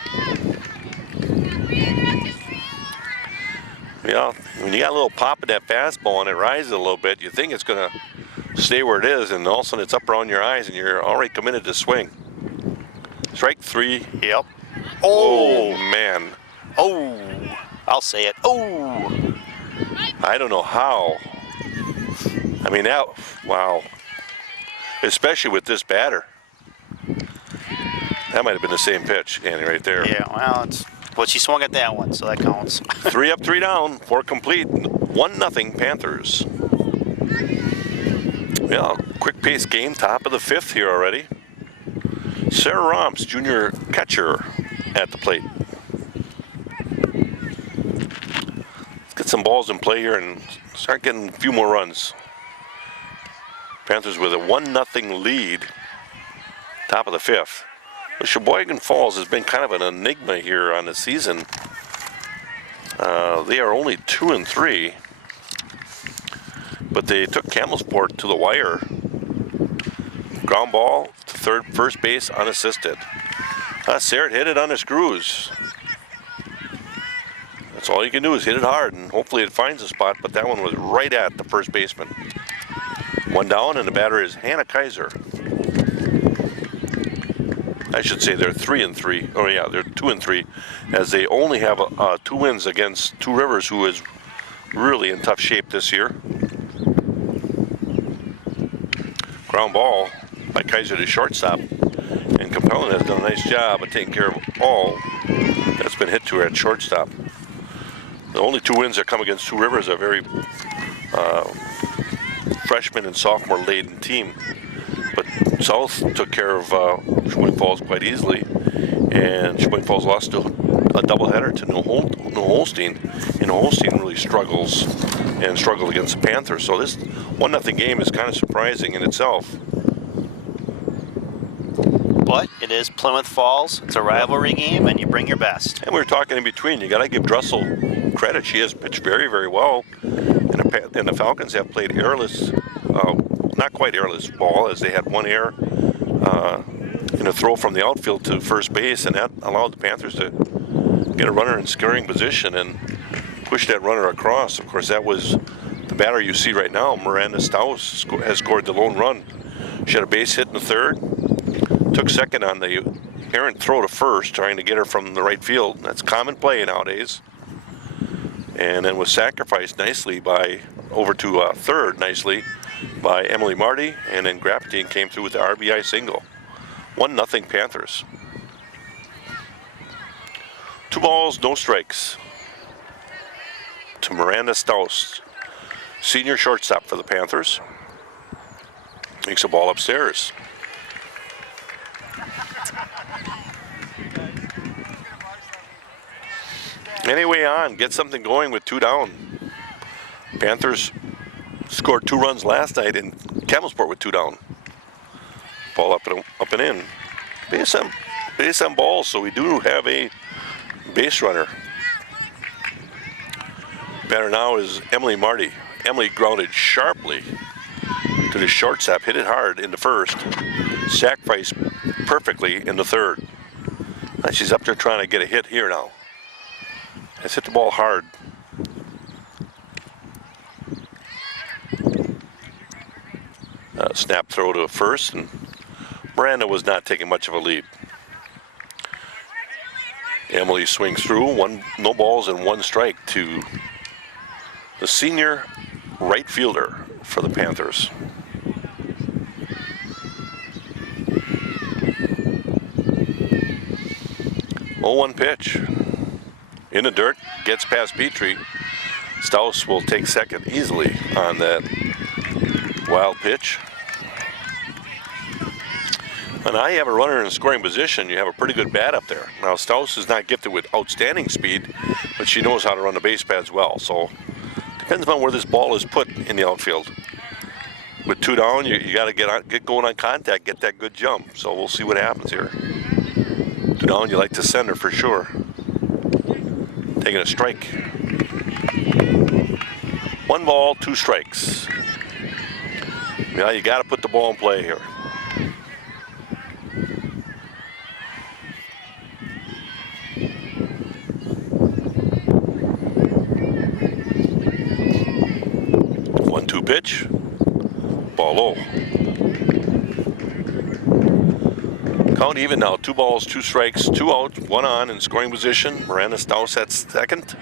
Yeah, when you got a little pop in that fastball and it rises a little bit, you think it's going to stay where it is, and all of a sudden it's up around your eyes and you're already committed to swing. Strike 3. Yep. Oh, man. Oh, I'll say it. Oh. I don't know how. I mean, that, wow. Especially with this batter. That might have been the same pitch, Andy, right there. Yeah, well, she swung at that one, so that counts. 3 up, 3 down, 4 complete. 1-0 Panthers. Yeah, quick pace game, top of the 5th here already. Sarah Romps, junior catcher, at the plate. Let's get some balls in play here and start getting a few more runs. Panthers with a 1-0 lead, top of the 5th. Well, Sheboygan Falls has been kind of an enigma here on the season. They are only 2-3, but they took Campbellsport to the wire. Ground ball to first base unassisted. Sarah hit it on the screws. That's all you can do is hit it hard, and hopefully it finds a spot, but that one was right at the first baseman. One down, and the batter is Hannah Kaiser. I should say they're 3-3. Oh yeah, they're 2-3, as they only have 2 wins against Two Rivers, who is really in tough shape this year. Ground ball by Kaiser to shortstop, and Capellan has done a nice job of taking care of all that's been hit to her at shortstop. The only 2 wins that come against Two Rivers are very freshman and sophomore laden team. But South took care of Sheboygan Falls quite easily, and Sheboygan Falls lost to a doubleheader to New Holstein, and New Holstein really struggled against the Panthers. So this 1-0 game is kind of surprising in itself. But it is Plymouth Falls. It's a rivalry game, and you bring your best. And we were talking in between. You got to give Drussel credit. She has pitched very, very well, and the Falcons have played airless. Not quite airless ball, as they had 1 error in a throw from the outfield to first base, and that allowed the Panthers to get a runner in scoring position and push that runner across. Of course, that was the batter you see right now. Miranda Staus has scored the lone run. She had a base hit in the 3rd, took second on the errant throw to first, trying to get her from the right field. That's common play nowadays. And then was sacrificed nicely over to 3rd nicely by Emily Marty, and then Graptine came through with the RBI single. 1-0 Panthers. 2 balls, no strikes to Miranda Staus, senior shortstop for the Panthers. Makes a ball upstairs. Anyway, get something going with 2 down. Panthers scored 2 runs last night in Campbellsport with 2 down. Ball up and in. Base on balls, so we do have a base runner. Batter now is Emily Marty. Emily grounded sharply to the shortstop, hit it hard in the 1st, sacrificed perfectly in the 3rd. And she's up there trying to get a hit here now. Has hit the ball hard. Snap throw to first, and Miranda was not taking much of a lead. Emily swings through, no balls and 1 strike to the senior right fielder for the Panthers. 0-1 pitch. In the dirt, gets past Petrie. Staus will take second easily on that wild pitch. And now you have a runner in scoring position. You have a pretty good bat up there. Now Staus is not gifted with outstanding speed, but she knows how to run the base paths well. So depends upon where this ball is put in the outfield. With 2 down, you got to get going on contact, get that good jump. So we'll see what happens here. 2 down, you like to send her for sure. Taking a strike. 1 ball, 2 strikes. Now you got to put the ball in play here. Pitch, ball low. Count even now, 2 balls, 2 strikes, 2 outs, 1 on in scoring position. Miranda Staus at second.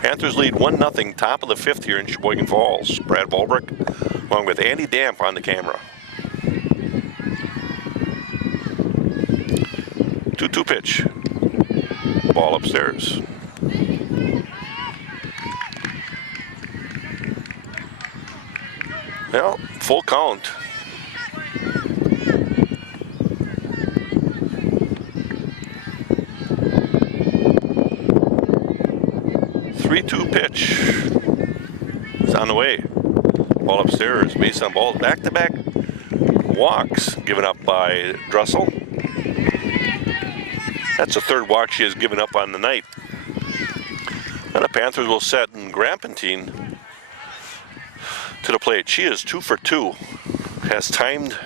Panthers lead 1-0, top of the 5th here in Sheboygan Falls. Brad Volbrick along with Andy Damp on the camera. 2-2 pitch, ball upstairs. Well, full count. 3-2 pitch. It's on the way. Ball upstairs, base on balls, back-to-back walks given up by Drussel. That's the 3rd walk she has given up on the night. And the Panthers will set in Grampentine to the plate. She is 2 for 2. Has timed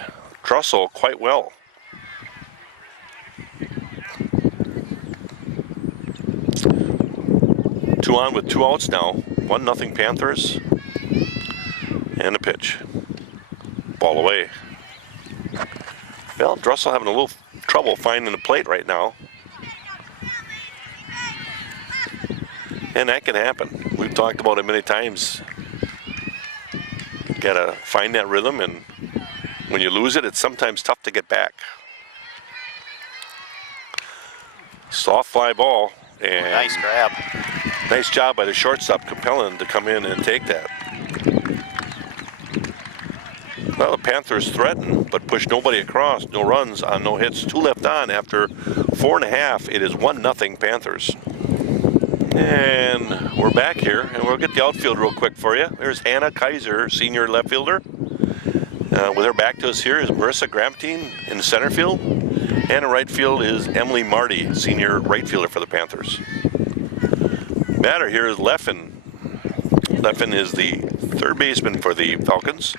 Drussel quite well. Two on with 2 outs now. 1-0 Panthers. And a pitch. Ball away. Well, Drussel having a little trouble finding the plate right now. And that can happen. We've talked about it many times. You gotta find that rhythm, and when you lose it, it's sometimes tough to get back. Soft fly ball, and Nice grab. nice job by the shortstop, Capellan, to come in and take that. Well, the Panthers threaten, but push nobody across. No runs on no hits. 2 left on after 4.5. It is 1-0 Panthers. And we're back here, and we'll get the outfield real quick for you. There's Hannah Kaiser, senior left fielder. With her back to us here is Marissa Gramtine in the center field. And in right field is Emily Marty, senior right fielder for the Panthers. Batter here is Leffen. Leffen is the third baseman for the Falcons.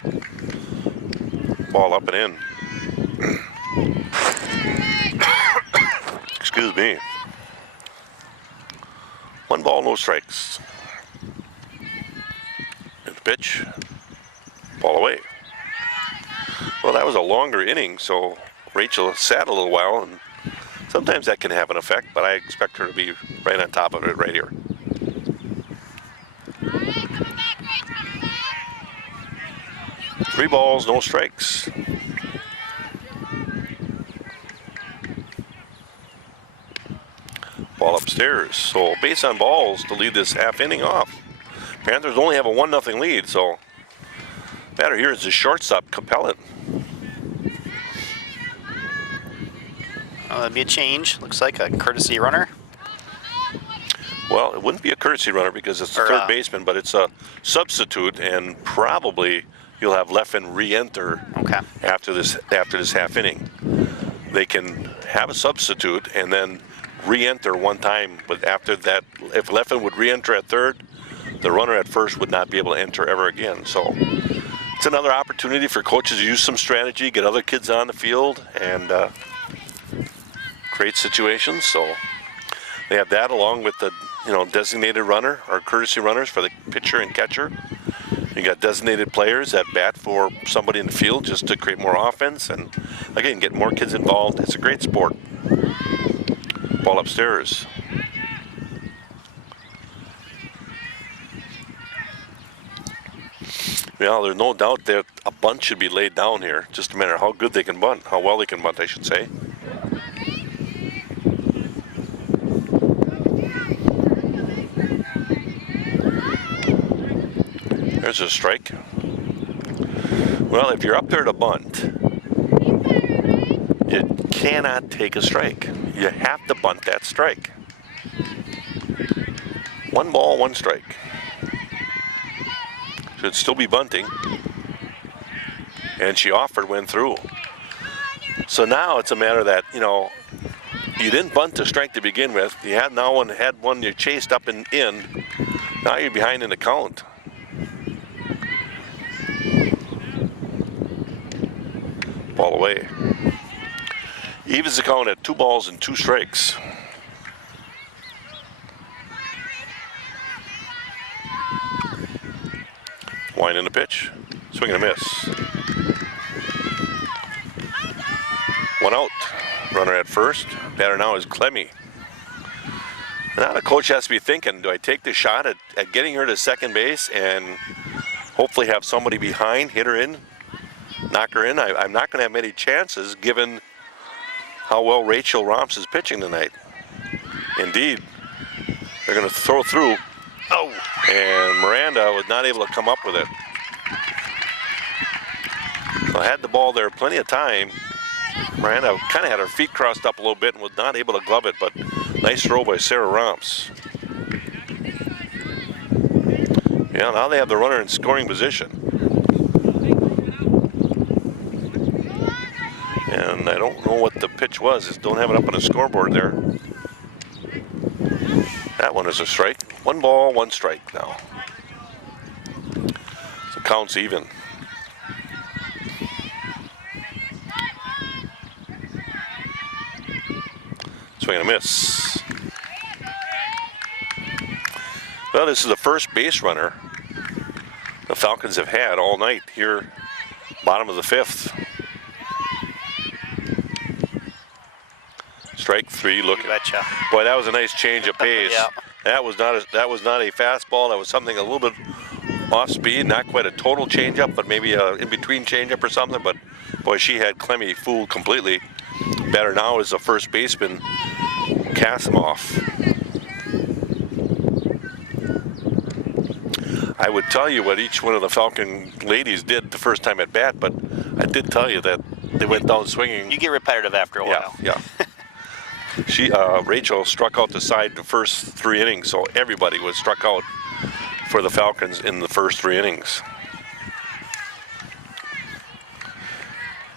Ball up and in. Excuse me. 1 ball, no strikes. And the pitch. Ball away. Well, that was a longer inning, so Rachel sat a little while, and sometimes that can have an effect, but I expect her to be right on top of it right here. Three balls, no strikes. Ball upstairs. So base on balls to lead this half inning off. Panthers only have a 1-0 lead, so batter here is the shortstop, Capellan. That'd be a change. Looks like a courtesy runner. Well, it wouldn't be a courtesy runner because it's the third baseman, but it's a substitute, and probably you'll have Leffen re-enter after this half inning. They can have a substitute and then re-enter one time, but after that, if Leffen would re-enter at third, the runner at first would not be able to enter ever again. So it's another opportunity for coaches to use some strategy, get other kids on the field, and create situations. So they have that along with the designated runner or courtesy runners for the pitcher and catcher. You got designated players that bat for somebody in the field just to create more offense and again get more kids involved. It's a great sport. Ball upstairs. Well, there's no doubt that a bunt should be laid down here. Just a matter of how good they can bunt, how well they can bunt, I should say. There's a strike. Well, if you're up there to bunt, you cannot take a strike. You have to bunt that strike. 1 ball, 1 strike. Should still be bunting. And she offered, went through. So now it's a matter that, you didn't bunt to strike to begin with. You had one you chased up and in. Now you're behind in the count. Ball away. Evens the count at 2 balls and 2 strikes. Wind in the pitch. Swing and a miss. 1 out. Runner at first. Batter now is Clemmy. Now the coach has to be thinking, do I take the shot at getting her to second base and hopefully have somebody behind, hit her in, knock her in? I'm not going to have many chances given how well Rachel Romps is pitching tonight. Indeed, they're going to throw through. Oh, and Miranda was not able to come up with it. So had the ball there plenty of time. Miranda kind of had her feet crossed up a little bit and was not able to glove it, but nice throw by Sarah Romps. Yeah, now they have the runner in scoring position. And I don't know what the pitch was. Just don't have it up on the scoreboard there. That one is a strike. 1 ball, 1 strike now. So counts even. Swing and a miss. Well, this is the first base runner the Falcons have had all night here Bottom of the 5th. Strike 3 looking. Betcha. Boy, that was a nice change of pace. Yeah. That was not a fastball. That was something a little bit off speed, not quite a total changeup, but maybe a in-between changeup or something. But boy, she had Clemmy fooled completely. Better now is the first baseman, Kasimov. I would tell you what each one of the Falcon ladies did the first time at bat, but I did tell you that they went down swinging. You get repetitive after a while. Yeah. Rachel struck out the side the first 3 innings, so everybody was struck out for the Falcons in the first 3 innings.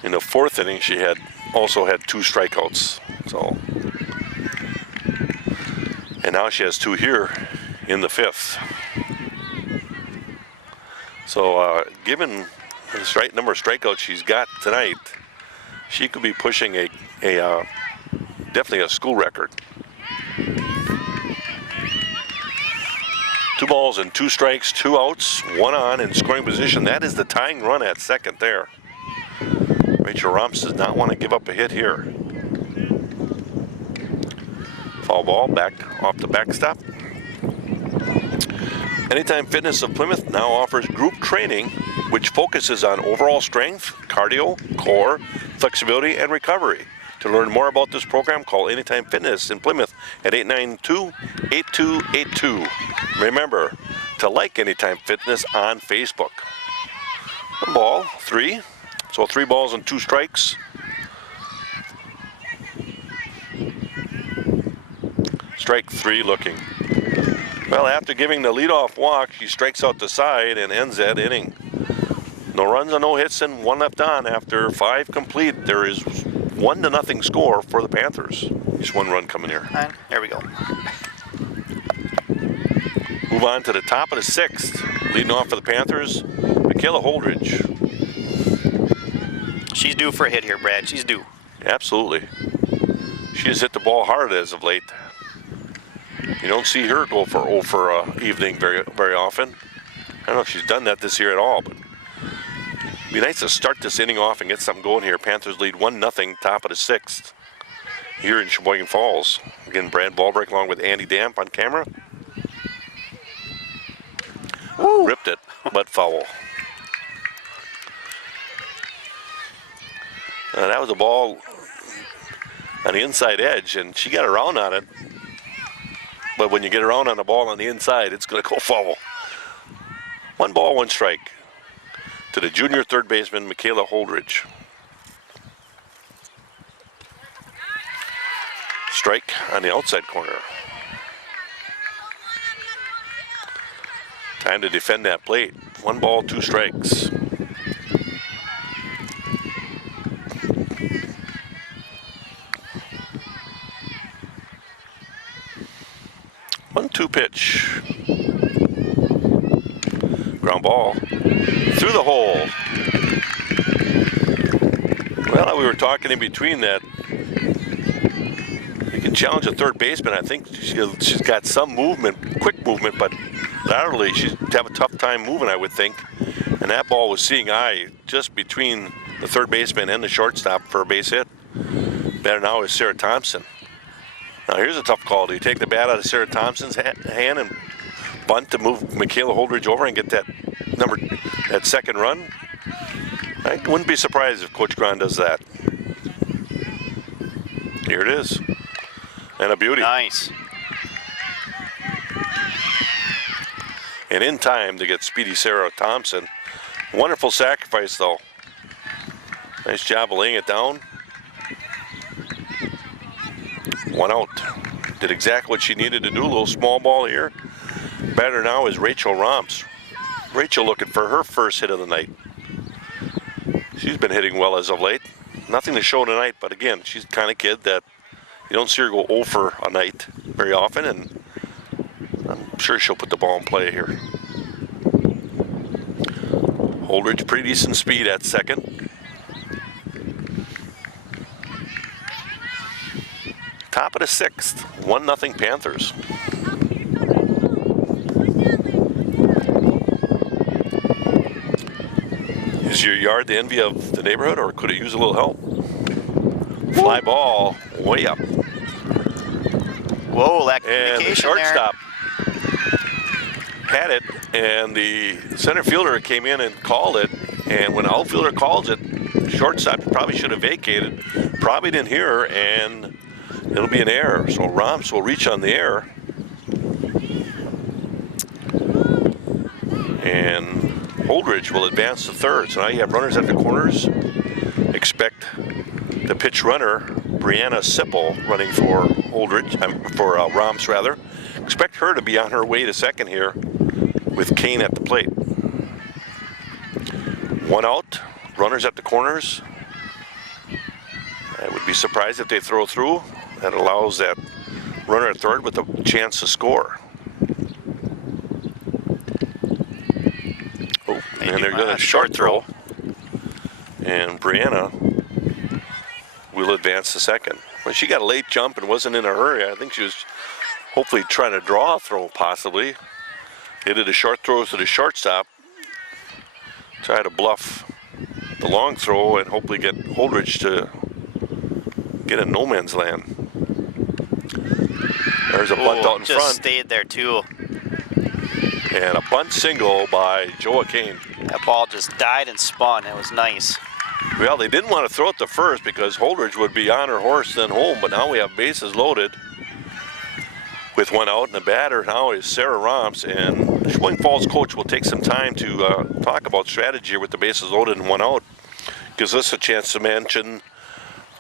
In the 4th inning, she also had 2 strikeouts. So, and now she has 2 here in the 5th. So, given the number of strikeouts she's got tonight, she could be pushing definitely a school record. 2 balls and 2 strikes, 2 outs, 1 on in scoring position. That is the tying run at second there. Rachel Romps does not want to give up a hit here. Foul ball back off the backstop. Anytime Fitness of Plymouth now offers group training, which focuses on overall strength, cardio, core, flexibility, and recovery. To learn more about this program, call Anytime Fitness in Plymouth at 892-8282. Remember to like Anytime Fitness on Facebook. 1 ball, 3. So 3 balls and 2 strikes. Strike 3 looking. Well, after giving the leadoff walk, she strikes out the side and ends that inning. No runs and no hits and 1 left on after 5 complete. There is 1-0 score for the Panthers. Just 1 run coming here. And there we go. Move on to the top of the 6th. Leading off for the Panthers, Michaela Holdridge. She's due for a hit here, Brad. She's due. Absolutely. She has hit the ball hard as of late. You don't see her go for evening very often. I don't know if she's done that this year at all, but it'd be nice to start this inning off and get something going here. Panthers lead 1-0, top of the 6th, here in Sheboygan Falls. Again, Brad Ballbrick along with Andy Damp on camera. Woo. Ripped it, but foul. That was a ball on the inside edge, and she got around on it. But when you get around on a ball on the inside, it's going to go foul. 1 ball, 1 strike to the junior third baseman, Michaela Holdridge. Strike on the outside corner. Time to defend that plate. 1 ball, 2 strikes. One-two pitch. Ground ball through the hole. Well, we were talking in between that you can challenge a third baseman. I think she's got some movement, quick movement, but laterally she'd have a tough time moving, I would think. And that ball was seeing eye just between the third baseman and the shortstop for a base hit. Better now is Sarah Thompson. Now here's a tough call. Do you take the bat out of Sarah Thompson's hand and bunt to move Michaela Holdridge over and get that second run? I wouldn't be surprised if Coach Grahn does that. Here it is. And a beauty. Nice. And in time to get speedy Sarah Thompson. Wonderful sacrifice, though. Nice job of laying it down. 1 out. Did exactly what she needed to do. A little small ball here. Batter now is Rachel Romps. Rachel looking for her first hit of the night. She's been hitting well as of late. Nothing to show tonight, but again, she's the kind of kid that you don't see her go 0 for a night very often, and I'm sure she'll put the ball in play here. Holdridge, pretty decent speed at second. Top of the 6th, 1-0 Panthers. Is your yard the envy of the neighborhood, or could it use a little help? Fly ball way up. Whoa, that And the communication there. shortstop had it, and the center fielder came in and called it. And when the outfielder calls it, shortstop probably should have vacated. Probably didn't hear her, and it'll be an error. So Romps will reach on the error. And Holdridge will advance to third. So now you have runners at the corners. Expect the pitch runner, Brianna Sipple, running for Holdridge, for Romps rather. Expect her to be on her way to second here with Kane at the plate. One out, runners at the corners. I would be surprised if they throw through. That allows that runner at third with a chance to score. Oh, and they're going to short throw. And Brianna will advance to second. Well, she got a late jump and wasn't in a hurry. I think she was hopefully trying to draw a throw, possibly. They did a short throw to the shortstop. Try to bluff the long throw and hopefully get Holdridge to get in no man's land. There's a bunt out in just front. Stayed there too. And a bunt single by Joa Kane. That ball just died and spun. It was nice. Well, they didn't want to throw it to first because Holdridge would be on her horse then home, but now we have bases loaded with one out, and the batter now is Sarah Romps, and the Sheboygan Falls coach will take some time to talk about strategy with the bases loaded and one out. Gives us a chance to mention,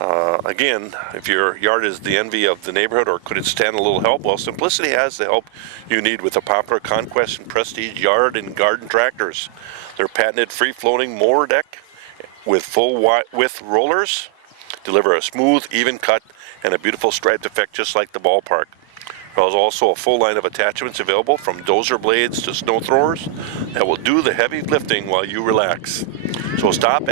again, if your yard is the envy of the neighborhood or could it stand a little help, well, Simplicity has the help you need with the popular Conquest and Prestige yard and garden tractors. Their patented free-floating mower deck with full width rollers deliver a smooth, even cut and a beautiful striped effect just like the ballpark. There's also a full line of attachments available from dozer blades to snow throwers that will do the heavy lifting while you relax. So stop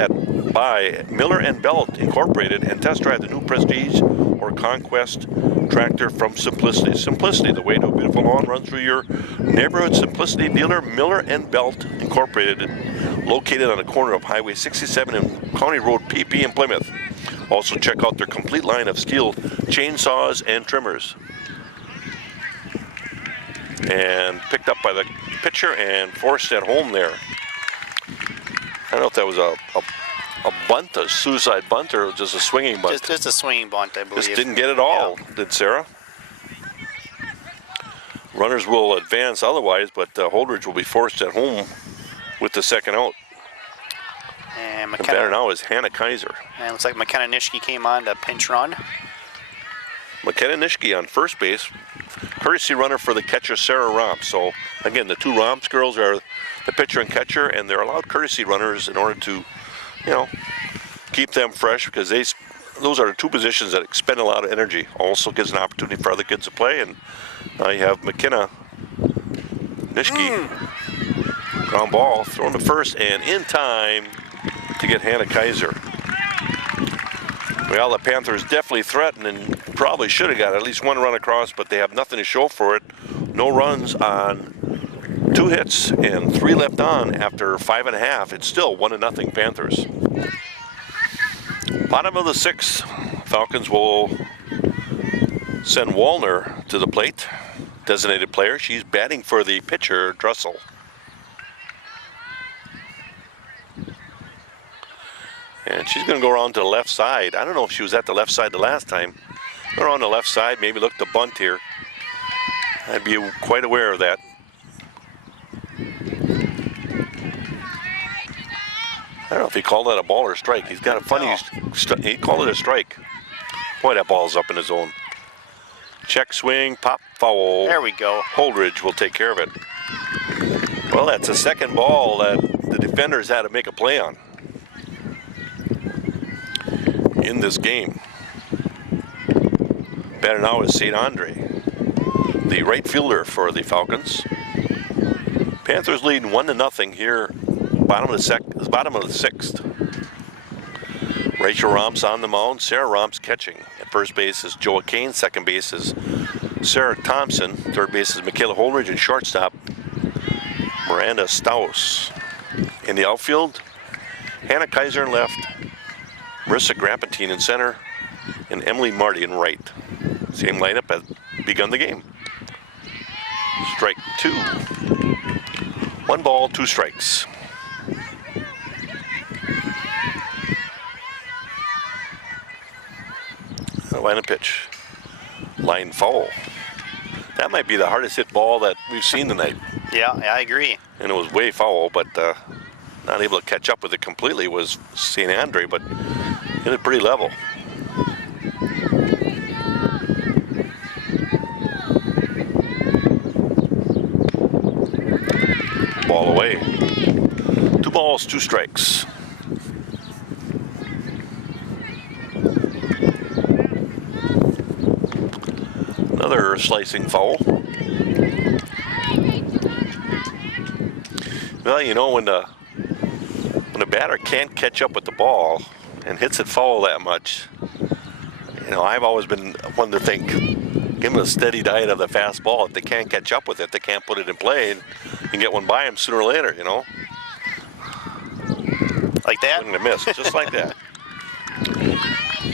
by Miller and Belt Incorporated and test drive the new Prestige or Conquest tractor from Simplicity. Simplicity, the way to a beautiful lawn, run through your neighborhood Simplicity dealer, Miller and Belt Incorporated, located on the corner of Highway 67 and County Road PP in Plymouth. Also check out their complete line of steel chainsaws and trimmers. And picked up by the pitcher and forced at home there. I don't know if that was a bunt, a suicide bunt, or just a swinging bunt. Just a swinging bunt, I believe. Just didn't get it all, did Sarah? Runners will advance otherwise, but Holdridge will be forced at home with the second out. And The batter now is Hannah Kaiser. And it looks like McKenna Nishke came on to pinch run. McKenna Nishke on first base. Courtesy runner for the catcher, Sarah Romps. So, again, the two Romps girls are the pitcher and catcher, and they're allowed courtesy runners in order to, keep them fresh because those are the two positions that expend a lot of energy. Also gives an opportunity for other kids to play, and now you have McKenna Nishke. Ground ball, thrown to first, and in time to get Hannah Kaiser. Well, the Panthers definitely threatened and probably should have got at least one run across, but they have nothing to show for it. No runs on 2 hits and 3 left on after 5.5. It's still 1-0 Panthers. Bottom of the 6th, Falcons will send Wallner to the plate, designated player. She's batting for the pitcher, Drussel. And she's going to go around to the left side. I don't know if she was at the left side the last time. Go around the left side, maybe look to bunt here. I'd be quite aware of that. I don't know if he called that a ball or a strike. He's got a funny, he called it a strike. Boy, that ball's up in his zone. Check swing, pop, foul. There we go. Holdridge will take care of it. Well, that's a second ball that the defenders had to make a play on in this game. Batter now is St. Andre, the right fielder for the Falcons. Panthers leading 1-0 here, bottom of the 6th. Rachel Romps on the mound, Sarah Romps catching. At first base is Joa Kane, second base is Sarah Thompson, third base is Michaela Holdridge, and shortstop Miranda Staus. In the outfield, Hannah Kaiser in left, Marissa Grappentine in center, and Emily Marty in right. Same lineup as begun the game. Strike 2. 1 ball, 2 strikes. Line and pitch. Line foul. That might be the hardest hit ball that we've seen tonight. Yeah, I agree. And it was way foul, but not able to catch up with it completely was St. Andre, but hit it pretty level. Ball away. 2 balls, 2 strikes. Another slicing foul. Well, you know, when the batter can't catch up with the ball and hits it foul that much, you know, I've always been one to think, give them a steady diet of the fastball. If they can't catch up with it, they can't put it in play, and you can get one by them sooner or later, you know. Like that? Swing and a miss, just like that.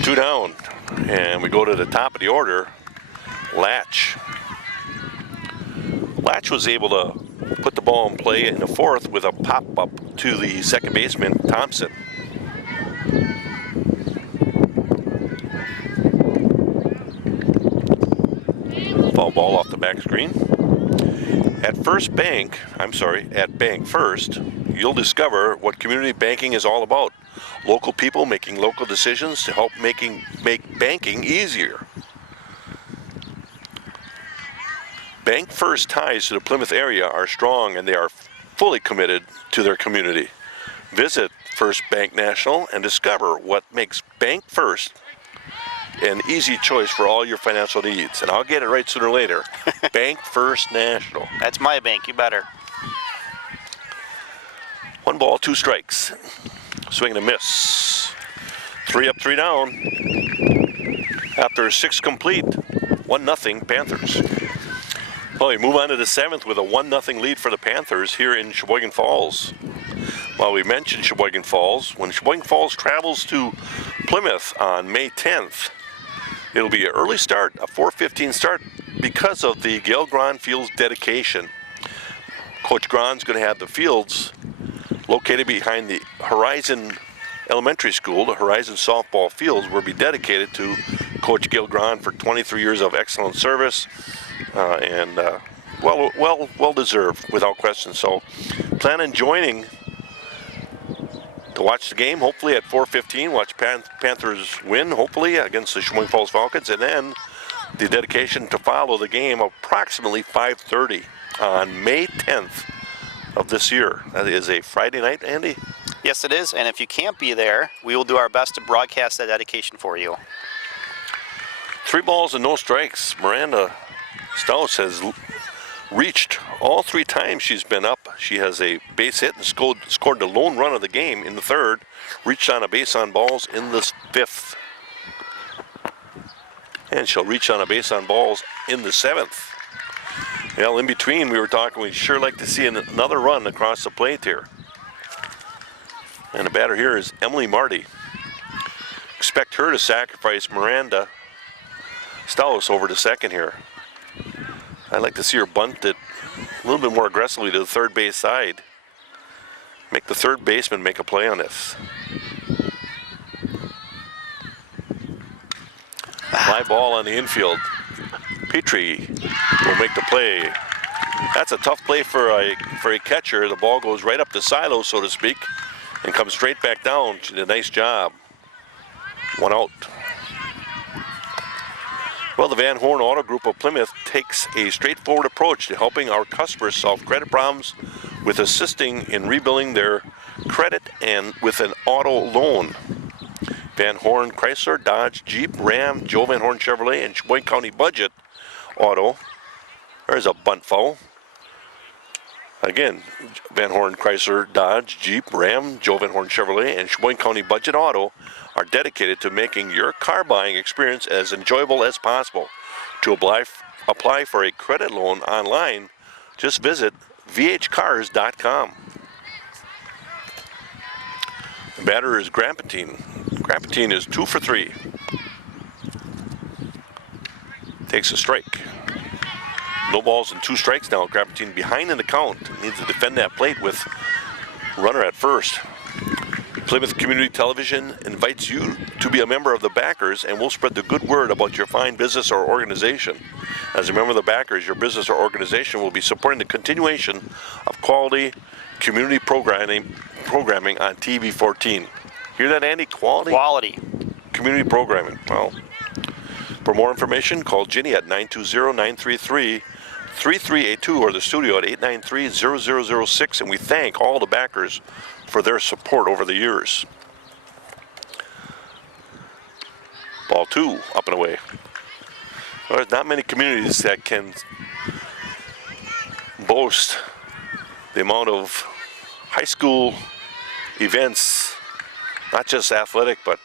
2 down, and we go to the top of the order. Latch. Latch was able to put the ball in play in the 4th with a pop-up to the second baseman, Thompson. Foul ball off the back screen. At Bank First, you'll discover what community banking is all about. Local people making local decisions to help make banking easier. Bank First ties to the Plymouth area are strong, and they are fully committed to their community. Visit First Bank National and discover what makes Bank First an easy choice for all your financial needs. And I'll get it right sooner or later. Bank First National. That's my bank, you better. 1 ball, 2 strikes. Swing and a miss. 3 up, 3 down. After 6 complete, 1-0 Panthers. Well, we move on to the 7th with a 1-0 lead for the Panthers here in Sheboygan Falls. While we mentioned Sheboygan Falls, when Sheboygan Falls travels to Plymouth on May 10th, it'll be an early start, a 4:15 start, because of the Gail Grahn Fields dedication. Coach Grahn's going to have the fields located behind the Horizon Elementary School. The Horizon softball fields will be dedicated to Coach Gail Grahn for 23 years of excellent service. Well deserved, without question. So plan on joining to watch the game, hopefully at 4:15, watch Panthers win, hopefully, against the Sheboygan Falls Falcons, and then the dedication to follow the game approximately 5:30 on May 10th of this year. That is a Friday night, Andy? Yes, it is, and if you can't be there, we will do our best to broadcast that dedication for you. 3 balls and no strikes. Miranda Staus has reached all 3 times she's been up. She has a base hit and scored the lone run of the game in the 3rd, reached on a base on balls in the 5th. And she'll reach on a base on balls in the 7th. Well, in between, we were talking, we'd sure like to see another run across the plate here. And the batter here is Emily Marty. Expect her to sacrifice Miranda Staus over to second here. I'd like to see her bunt it a little bit more aggressively to the third base side. Make the third baseman make a play on this. Fly ball on the infield. Petrie will make the play. That's a tough play for a catcher. The ball goes right up the silo, so to speak, and comes straight back down. She did a nice job. 1 out. Well, the Van Horn Auto Group of Plymouth takes a straightforward approach to helping our customers solve credit problems with assisting in rebuilding their credit and with an auto loan. Van Horn Chrysler, Dodge, Jeep, Ram, Joe Van Horn Chevrolet, and Sheboygan County Budget Auto. There's a bunt foul. Again, Van Horn Chrysler, Dodge, Jeep, Ram, Joe Van Horn Chevrolet, and Sheboygan County Budget Auto are dedicated to making your car buying experience as enjoyable as possible. To apply for a credit loan online, just visit vhcars.com. Batter is Grampentine. Grampentine is 2 for 3. Takes a strike. No balls and 2 strikes now. Grampentine behind in the count. Needs to defend that plate with runner at first. Plymouth Community Television invites you to be a member of the backers, and we'll spread the good word about your fine business or organization. As a member of the backers, your business or organization will be supporting the continuation of quality community programming on TV 14. Hear that, Andy? Quality. Community programming. Well, for more information, call Ginny at 920-933-3382 or the studio at 893-0006, and we thank all the backers for their support over the years. Ball 2, up and away. Well, there's not many communities that can boast the amount of high school events, not just athletic, but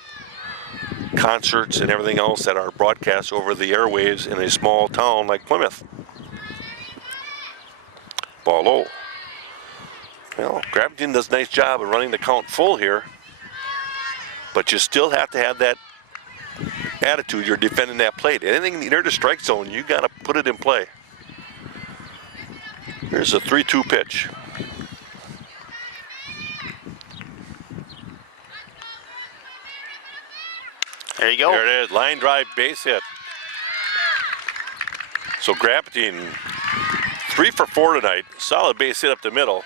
concerts and everything else that are broadcast over the airwaves in a small town like Plymouth. Ball low. Well, Grampentine does a nice job of running the count full here, but you still have to have that attitude. You're defending that plate. Anything near the strike zone, you got to put it in play. Here's a 3-2 pitch. There you go. There it is, line drive, base hit. So Grampentine, 3 for 4 tonight. Solid base hit up the middle.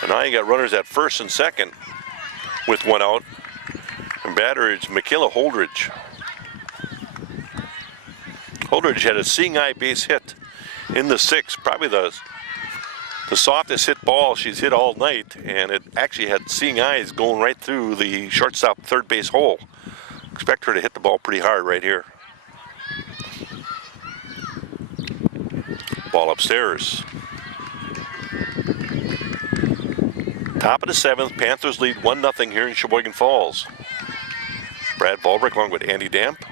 And now you got runners at first and second with 1 out. And batter is Michaela Holdridge. Holdridge had a seeing eye base hit in the 6th, probably the softest hit ball she's hit all night, and it actually had seeing eyes going right through the shortstop third base hole. Expect her to hit the ball pretty hard right here. Ball upstairs. Top of the 7th, Panthers lead 1-0 here in Sheboygan Falls. Brad Volbrick along with Andy Damp.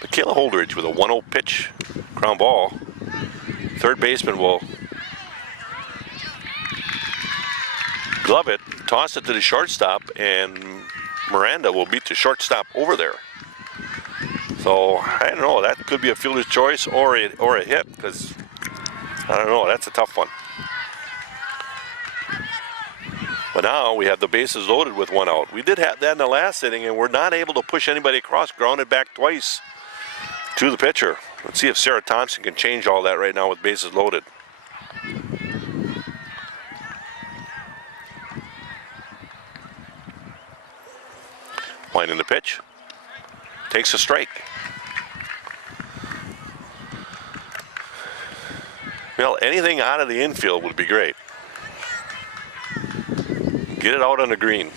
Michaela Holdridge with a 1-0 pitch, ground ball. Third baseman will glove it, toss it to the shortstop, and Miranda will beat the shortstop over there. So I don't know, that could be a fielder's choice or a hit, because I don't know, that's a tough one. But now we have the bases loaded with 1 out. We did have that in the last inning, and we're not able to push anybody across, grounded back twice to the pitcher. Let's see if Sarah Thompson can change all that right now with bases loaded. Winding the pitch. Takes a strike. Well, anything out of the infield would be great. Get it out on the green.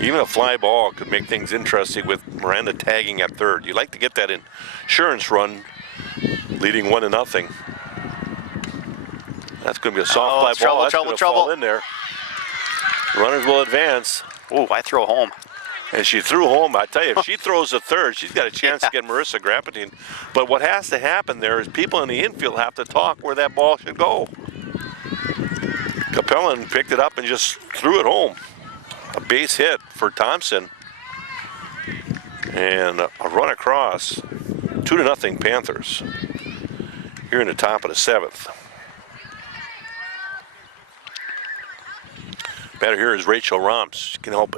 Even a fly ball could make things interesting with Miranda tagging at third. You'd like to get that insurance run leading 1-0. That's going to be a soft fly ball. That's going to fall in there. Runners will advance. Ooh, I throw home. And she threw home. I tell you, if she throws a third, she's got a chance to get Marissa Grampentine. But what has to happen there is people in the infield have to talk where that ball should go. Capellan picked it up and just threw it home. A base hit for Thompson. And a run across. 2-0 Panthers. Here in the top of the 7th. Batter here is Rachel Romps. She can help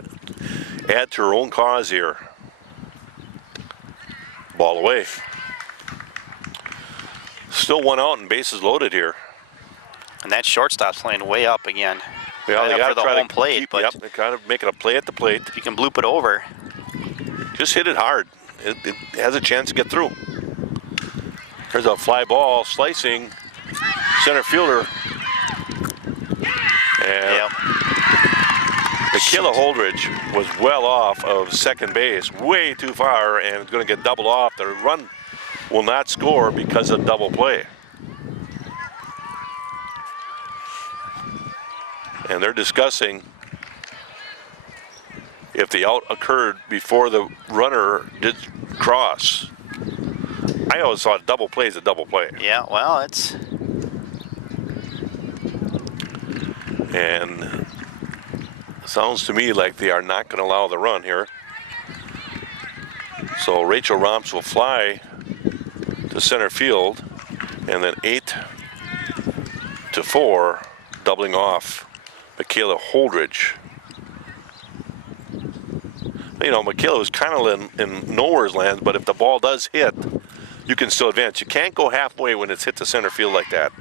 add to her own cause here. Ball away. Still 1 out and bases loaded here. And that shortstop's playing way up again. Yeah, they got to the try home to plate, keep, but yep, they kind of making a play at the plate. if you can bloop it over. Just hit it hard. It has a chance to get through. There's a fly ball slicing center fielder. And Yep. Michaela Holdridge was well off of second base, way too far, and is going to get doubled off. The run will not score because of double play. And they're discussing if the out occurred before the runner did cross. I always thought double play is a double play. Yeah, well, it's And sounds to me like they are not going to allow the run here. So Rachel Romps will fly to center field, and then 8-4, doubling off Michaela Holdridge. You know, Michaela was kind of in nowhere's land, but if the ball does hit, you can still advance. You can't go halfway when it's hit to center field like that.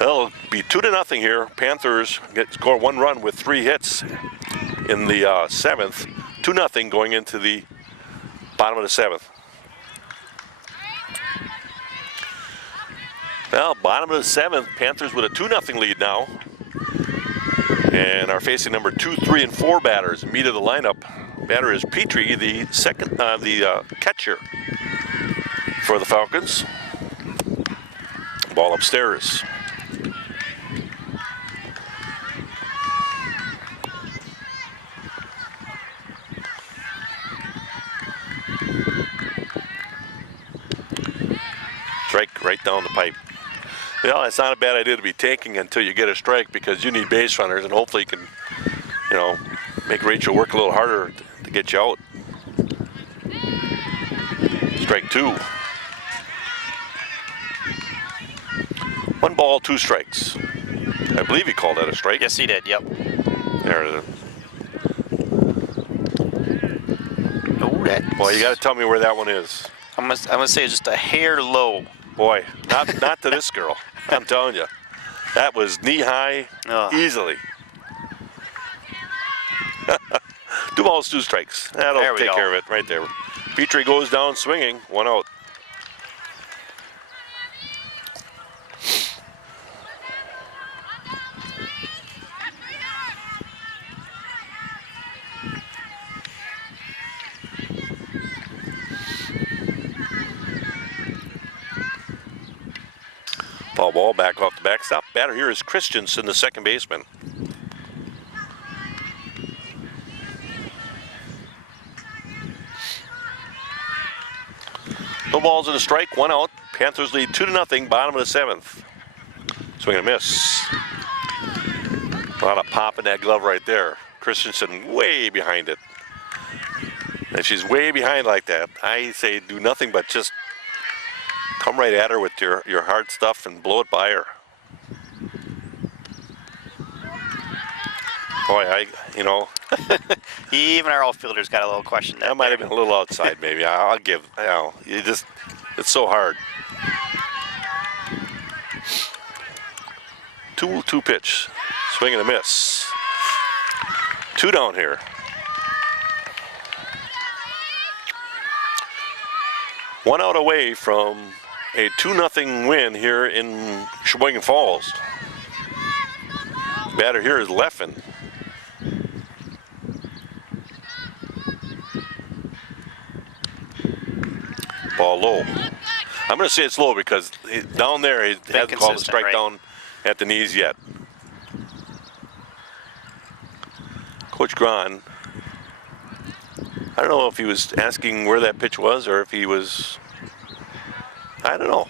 Well, it'll be 2-0 here. Panthers score 1 run with 3 hits in the 7th. 2-0 going into the bottom of the 7th. Well, bottom of the 7th, Panthers with a 2-0 lead now. And are facing number 2, 3, and 4 batters. Meat of the lineup. Batter is Petrie, the catcher for the Falcons. Ball upstairs. Strike right down the pipe. Well, it's not a bad idea to be taking until you get a strike, because you need base runners, and hopefully you can, you know, make Rachel work a little harder to get you out. Strike 2. 1 ball, 2 strikes. I believe he called that a strike. Yes, he did. Yep. There it is. Oh, that. Well, you got to tell me where that one is. I'm gonna say just a hair low. Boy, not to this girl. I'm telling you, that was knee high, easily. 2 balls, 2 strikes. That'll take care of it right there. Petrie goes down swinging, 1 out. Foul ball back off the backstop. Batter here is Christensen, the second baseman. No balls and a strike, 1 out. Panthers lead 2-0, bottom of the 7th. Swing and a miss. A lot of pop in that glove right there. Christensen way behind it. If she's way behind like that, I say do nothing but just come right at her with your hard stuff and blow it by her. Boy, you know. Even our outfielders got a little question. That might have been a little outside, maybe. I'll give, you know, it's so hard. 2 pitch. Swing and a miss. 2 down here. One out away from a 2-0 win here in Sheboygan Falls. Batter here is Leffen. Ball low. I'm going to say it's low because down there he hasn't called a strike down at the knees yet. Coach Grahn, I don't know if he was asking where that pitch was or if he was, I don't know.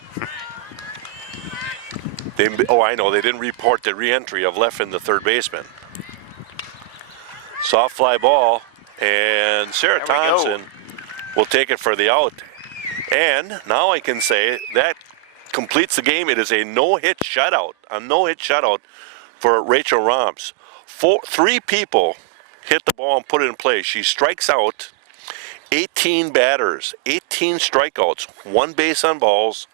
I know, they didn't report the re-entry of Leffen, the third baseman. Soft fly ball, and Sarah Thompson will take it for the out. And now I can say that completes the game. It is a no-hit shutout, for Rachel Romps. 3 people hit the ball and put it in play. She strikes out 18 batters, 18 strikeouts, 1 base on balls,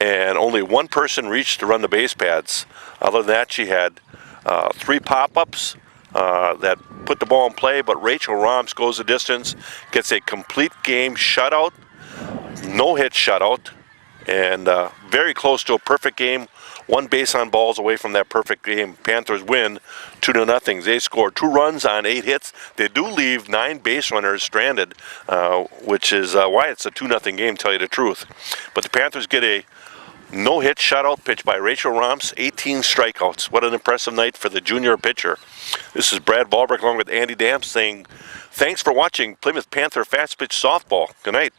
and only 1 person reached to run the base pads. Other than that, she had 3 pop-ups that put the ball in play, but Rachel Romps goes the distance, gets a complete game shutout, no-hit shutout, and very close to a perfect game. 1 base on balls away from that perfect game. Panthers win 2-0. They score 2 runs on 8 hits. They do leave 9 base runners stranded, which is why it's a 2-0 game, tell you the truth. But the Panthers get a no-hit shutout pitch by Rachel Romps, 18 strikeouts. What an impressive night for the junior pitcher. This is Brad Ballbrick along with Andy Damp saying thanks for watching Plymouth Panther Fast Pitch Softball. Good night.